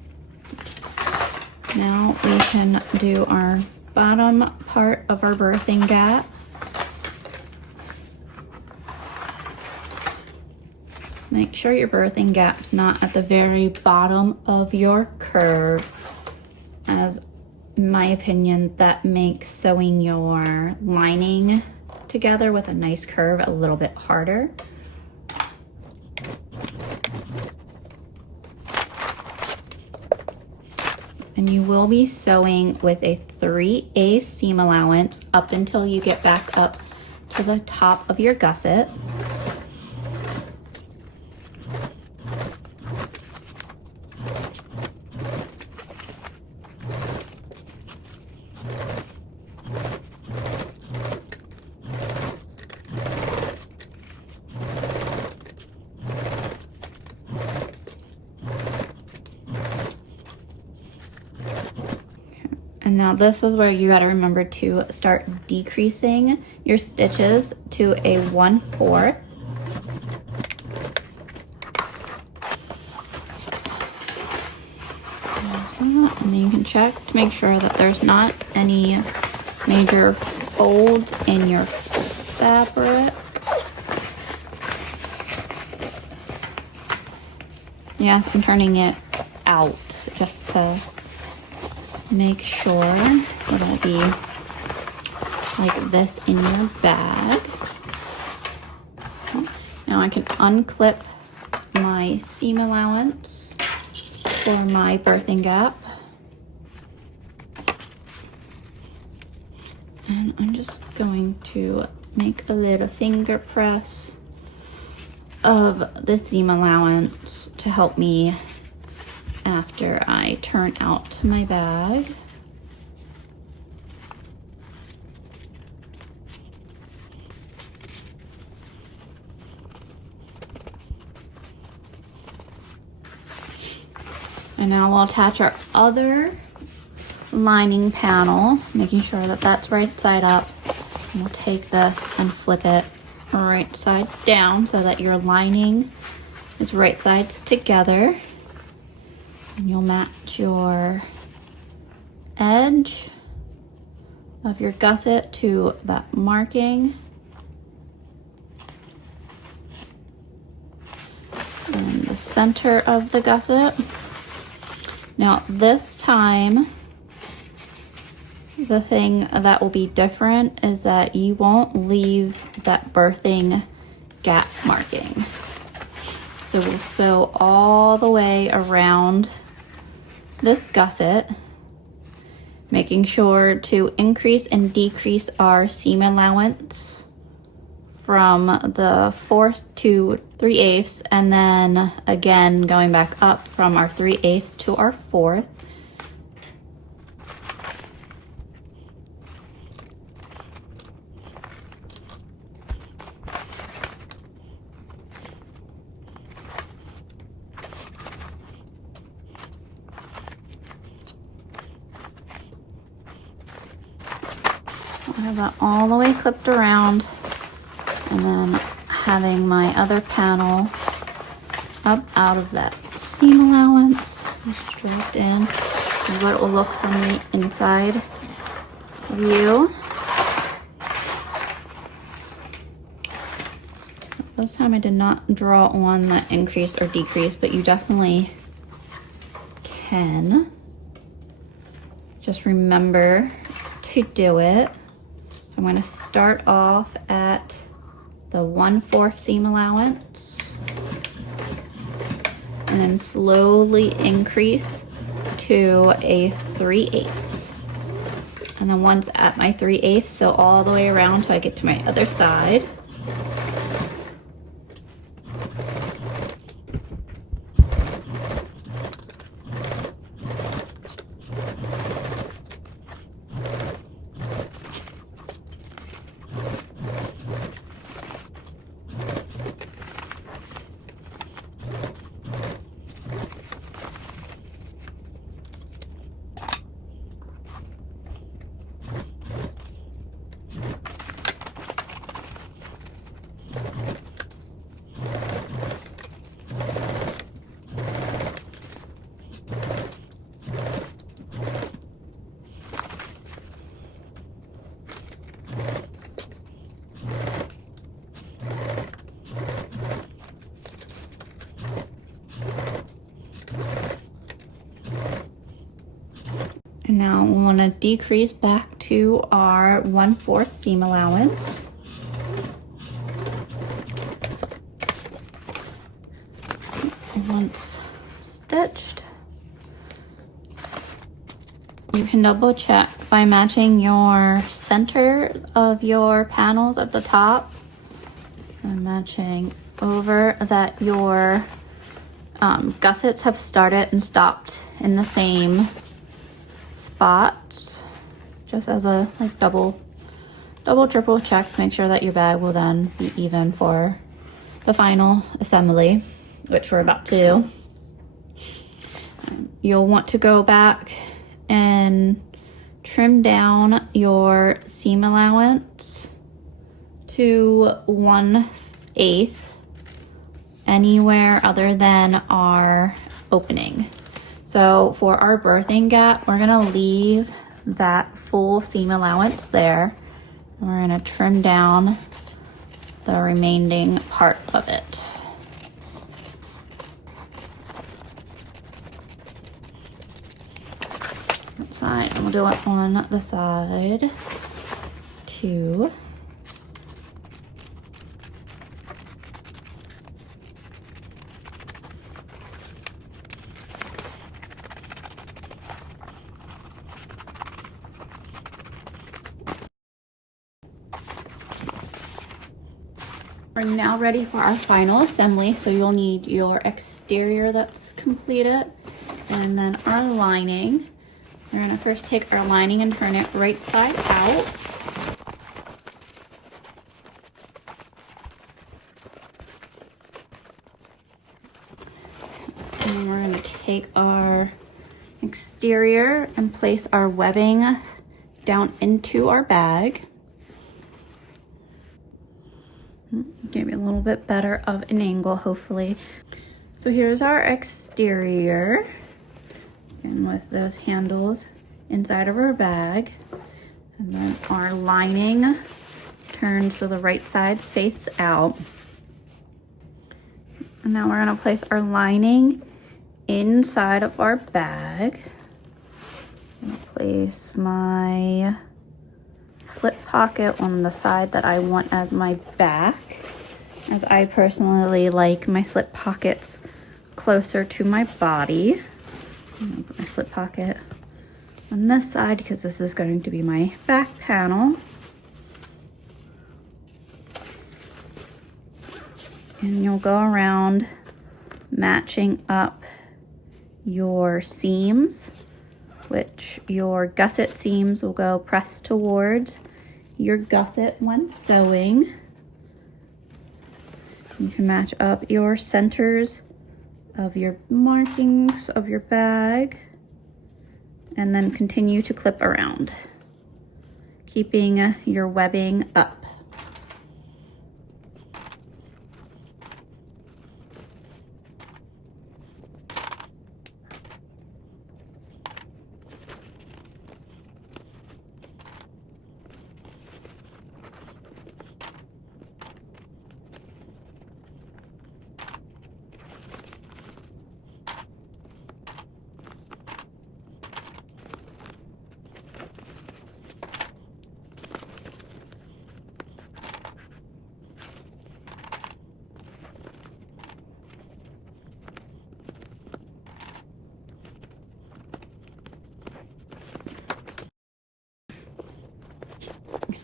Now we can do our bottom part of our birthing gap. Make sure your birthing gap's not at the very bottom of your curve, as in my opinion, that makes sewing your lining together with a nice curve a little bit harder. And you will be sewing with a 3/8 seam allowance up until you get back up to the top of your gusset. And now this is where you got to remember to start decreasing your stitches to a 1/4. And then you can check to make sure that there's not any major folds in your fabric. Yes, I'm turning it out just to make sure it'll be like this in your bag. Okay. Now I can unclip my seam allowance for my birthing gap. And I'm just going to make a little finger press of the seam allowance to help me after I turn out my bag. And now we'll attach our other lining panel, making sure that that's right side up. And we'll take this and flip it right side down so that your lining is right sides together. And you'll match your edge of your gusset to that marking. And the center of the gusset. Now this time, the thing that will be different is that you won't leave that birthing gap marking. So we'll sew all the way around this gusset, making sure to increase and decrease our seam allowance from the 4th to 3/8, and then again going back up from our 3/8 to our 4th. I have that all the way clipped around, and then having my other panel up out of that seam allowance, just draped in. This is what it will look from the inside view. This time I did not draw on the increase or decrease, but you definitely can. Just remember to do it. So I'm going to start off at the 1/4 seam allowance and then slowly increase to a 3/8. And then once at my 3/8, so all the way around till I get to my other side. Now we want to decrease back to our 1/4 seam allowance. Once stitched, you can double check by matching your center of your panels at the top and matching over that your gussets have started and stopped in the same spot, just as a like double triple check to make sure that your bag will then be even for the final assembly, which we're about to do. You'll want to go back and trim down your seam allowance to 1/8 anywhere other than our opening. So for our birthing gap, we're gonna leave that full seam allowance there. We're gonna trim down the remaining part of it. That side, and we'll do it on the side too. We're now ready for our final assembly. So you'll need your exterior that's completed and then our lining. We're gonna first take our lining and turn it right side out. And then we're gonna take our exterior and place our webbing down into our bag. Give me a little bit better of an angle, hopefully. So here's our exterior, and with those handles inside of our bag, and then our lining turned so the right side's face out. And now we're gonna place our lining inside of our bag. I'm gonna place my slip pocket on the side that I want as my back, as I personally like my slip pockets closer to my body. I'm gonna put my slip pocket on this side because this is going to be my back panel. And you'll go around matching up your seams, which your gusset seams will go pressed towards your gusset when sewing. You can match up your centers of your markings of your bag and then continue to clip around, keeping your webbing up.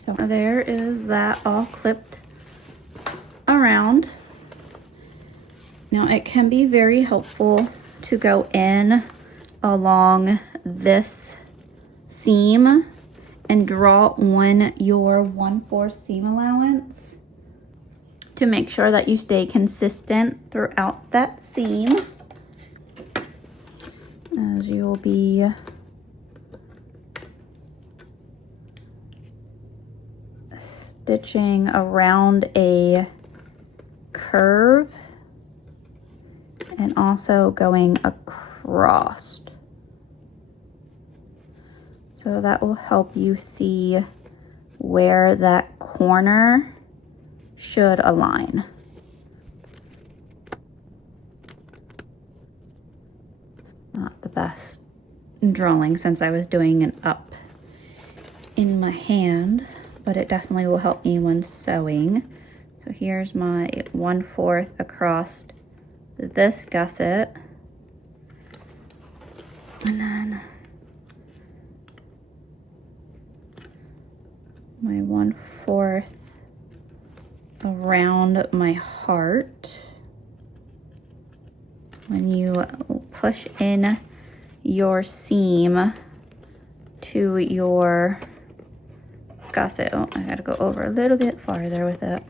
So there is that all clipped around. Now it can be very helpful to go in along this seam and draw on your 1/4 seam allowance to make sure that you stay consistent throughout that seam, as you'll be stitching around a curve and also going across. So that will help you see where that corner should align. Not the best drawing since I was doing an up in my hand, but it definitely will help me when sewing. So here's my 1/4 across this gusset, and then my 1/4 around my heart. When you push in your seam to your gusset, oh, I gotta go over a little bit farther with it.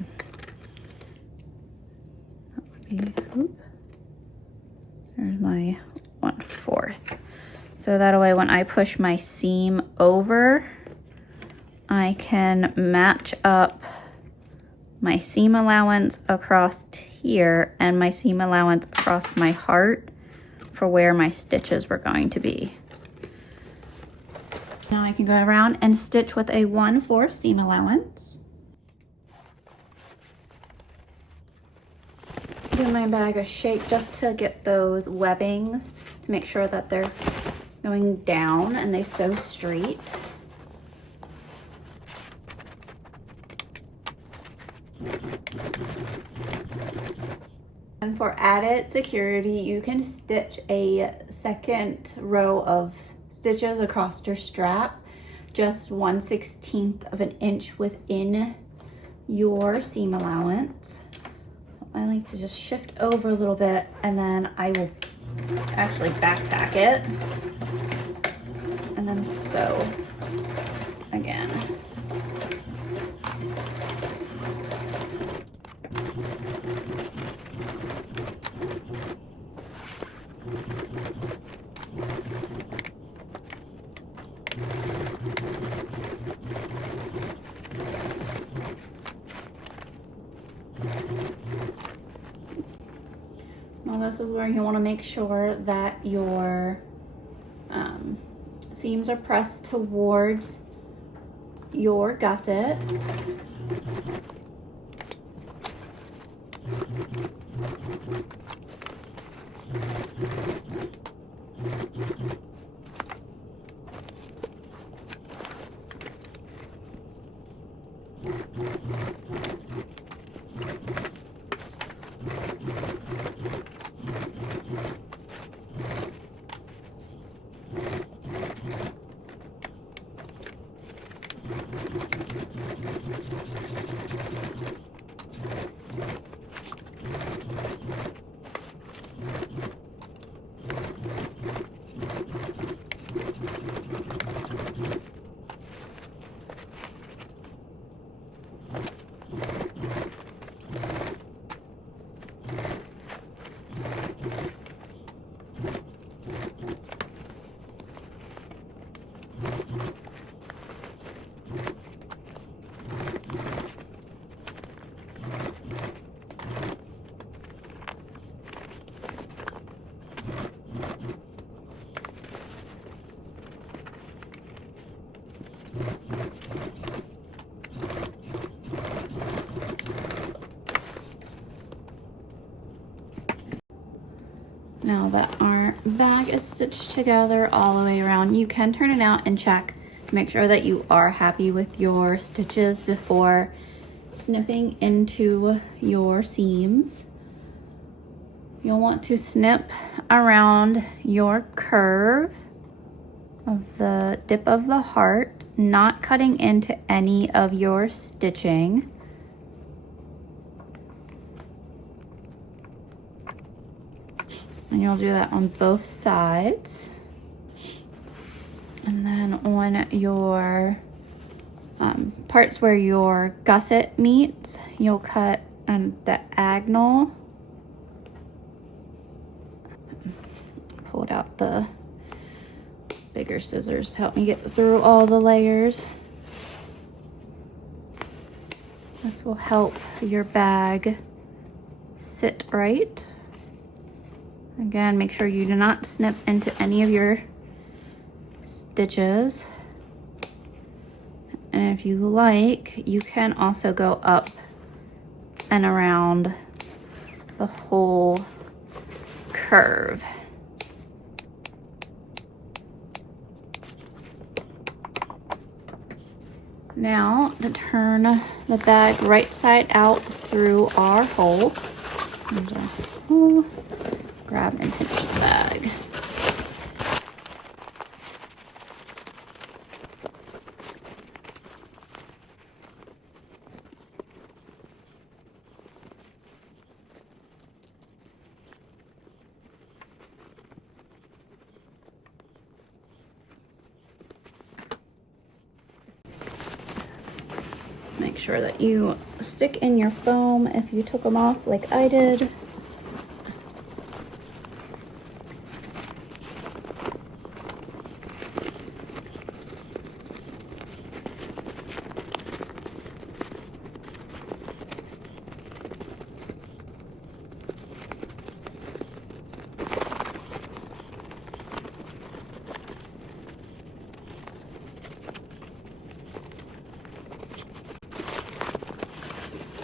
That would be, oop. There's my 1/4. So that way when I push my seam over, I can match up my seam allowance across here and my seam allowance across my heart for where my stitches were going to be. Now I can go around and stitch with a 1/4 seam allowance. Give my bag a shake just to get those webbings, to make sure that they're going down and they sew straight. And for added security, you can stitch a second row of stitches across your strap, just 1/16 of an inch within your seam allowance. I like to just shift over a little bit, and then I will actually backtack it and then sew again. Well, this is where you want to make sure that your seams are pressed towards your gusset. Now that our bag is stitched together all the way around, you can turn it out and check to make sure that you are happy with your stitches before snipping into your seams. You'll want to snip around your curve of the dip of the heart, not cutting into any of your stitching. And you'll do that on both sides. And then on your parts where your gusset meets, you'll cut on diagonal. Pulled out the bigger scissors to help me get through all the layers. This will help your bag sit right. Again, make sure you do not snip into any of your stitches. And if you like, you can also go up and around the whole curve. Now to turn the bag right side out through our hole. There's our hole. Grab and pinch the bag. Make sure that you stick in your foam if you took them off like I did.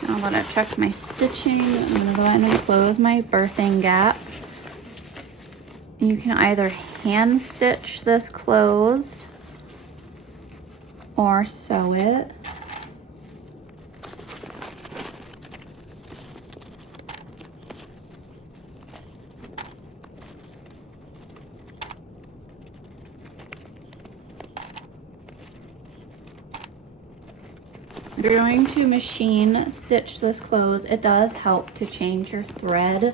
Now that I've checked my stitching, I'm going to go ahead and close my birthing gap. You can either hand stitch this closed or sew it. If you're going to machine stitch this closed, it does help to change your thread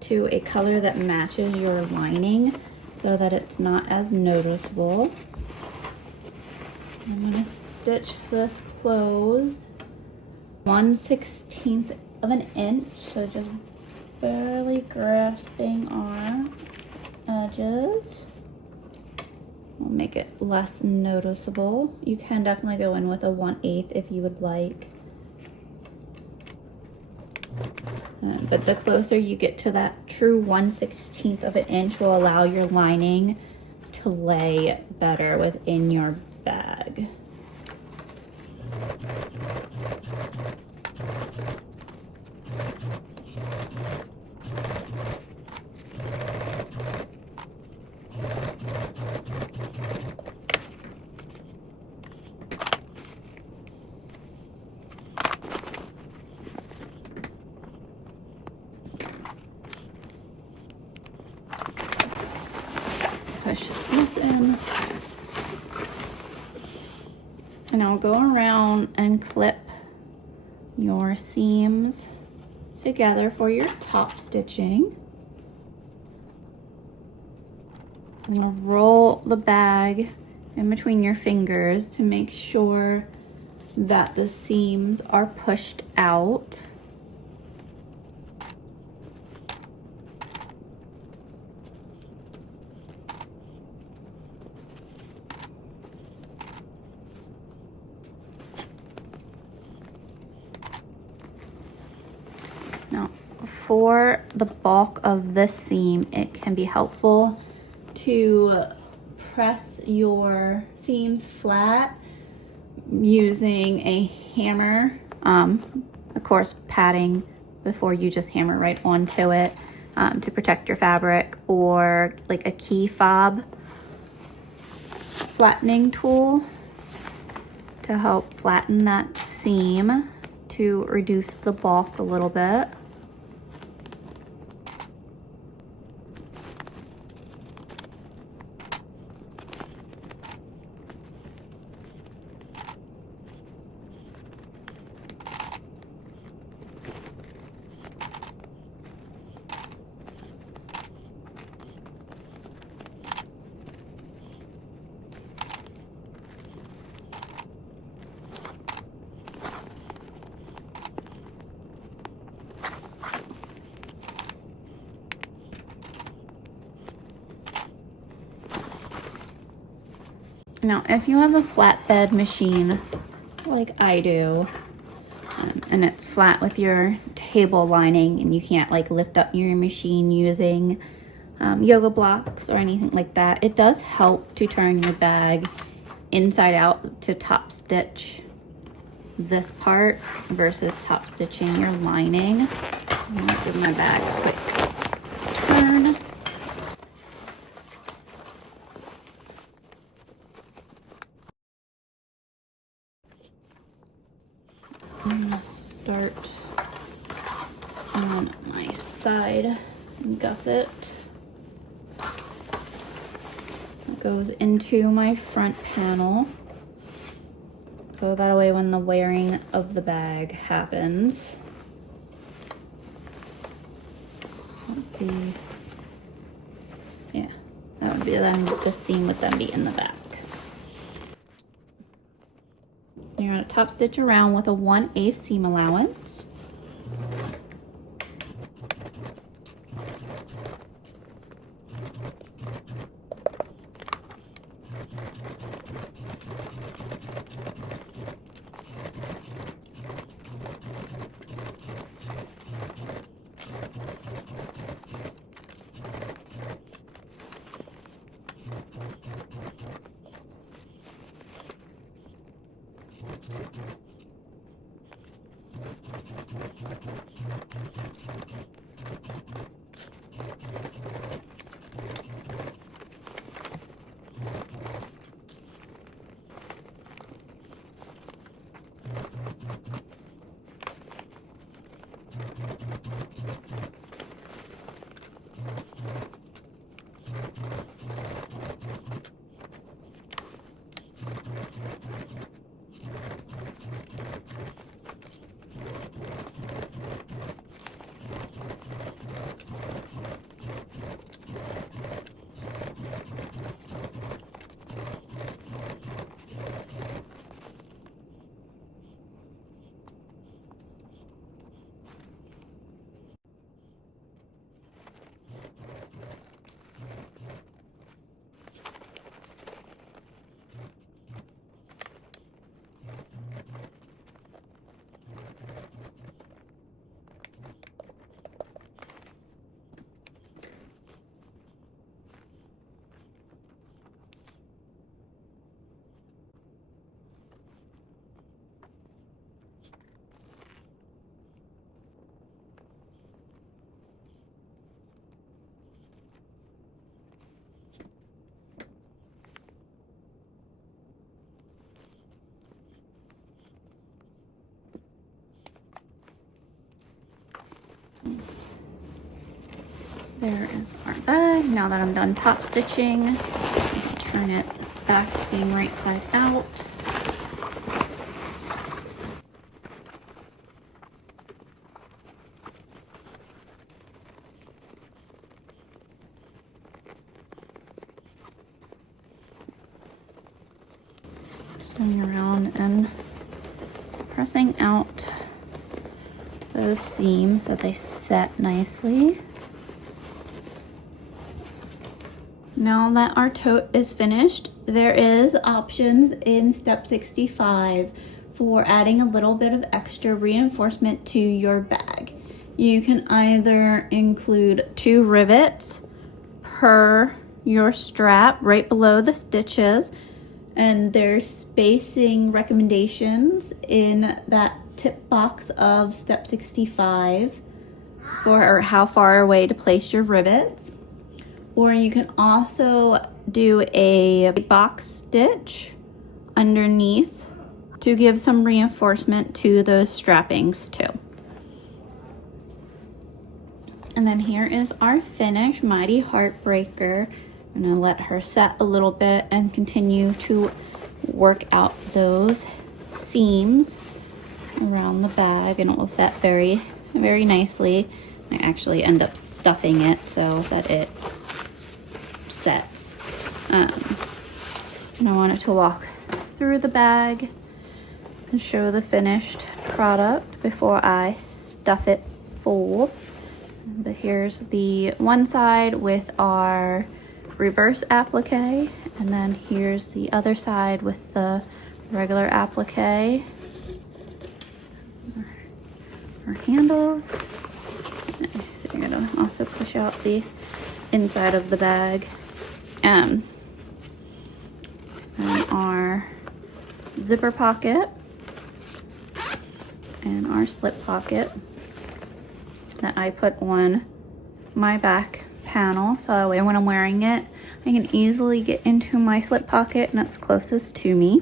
to a color that matches your lining so that it's not as noticeable. I'm going to stitch this closed 1/16 of an inch, so just barely grasping our edges. We'll make it less noticeable. You can definitely go in with a 1/8 if you would like. But the closer you get to that true 1/16 of an inch will allow your lining to lay better within your bag. Push this in, and I'll go around and clip your seams together for your top stitching. I'm going to roll the bag in between your fingers to make sure that the seams are pushed out. Now, for the bulk of this seam, it can be helpful to press your seams flat using a hammer. Of course, patting before you just hammer right onto it to protect your fabric, or like a key fob flattening tool to help flatten that seam to reduce the bulk a little bit. Now, if you have a flatbed machine like I do, and it's flat with your table lining and you can't like lift up your machine using yoga blocks or anything like that, it does help to turn your bag inside out to top stitch this part versus top stitching your lining. I'm gonna give my bag a quick turn. I'm gonna start on my side gusset. It goes into my front panel. So that way when the wearing of the bag happens, that would be then the seam would then be in the back. You're gonna top stitch around with a 1/8 seam allowance. There is our bag. Now that I'm done top stitching, turn it back to being right side out. Swing around and pressing out those seams so they set nicely. Now that our tote is finished, there is options in step 65 for adding a little bit of extra reinforcement to your bag. You can either include 2 rivets per your strap right below the stitches, and there's spacing recommendations in that tip box of step 65 for how far away to place your rivets. Or you can also do a box stitch underneath to give some reinforcement to those strappings too. And then here is our finish, Mighty Heartbreaker. I'm gonna let her set a little bit and continue to work out those seams around the bag, and it will set very, very nicely. I actually end up stuffing it so that it sets. And I want it to walk through the bag and show the finished product before I stuff it full. But here's the one side with our reverse applique, and then here's the other side with the regular applique. Our handles. So you're gonna also push out the inside of the bag. And our zipper pocket and our slip pocket that I put on my back panel, so that way when I'm wearing it I can easily get into my slip pocket and it's closest to me.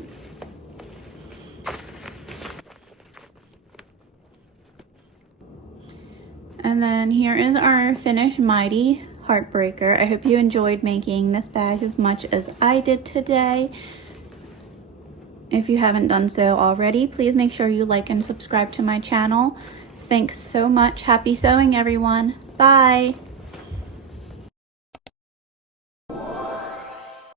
And then here is our finished Mighty Heartbreaker. I hope you enjoyed making this bag as much as I did today. If you haven't done so already, please make sure you like and subscribe to my channel. Thanks so much. Happy sewing, everyone. Bye.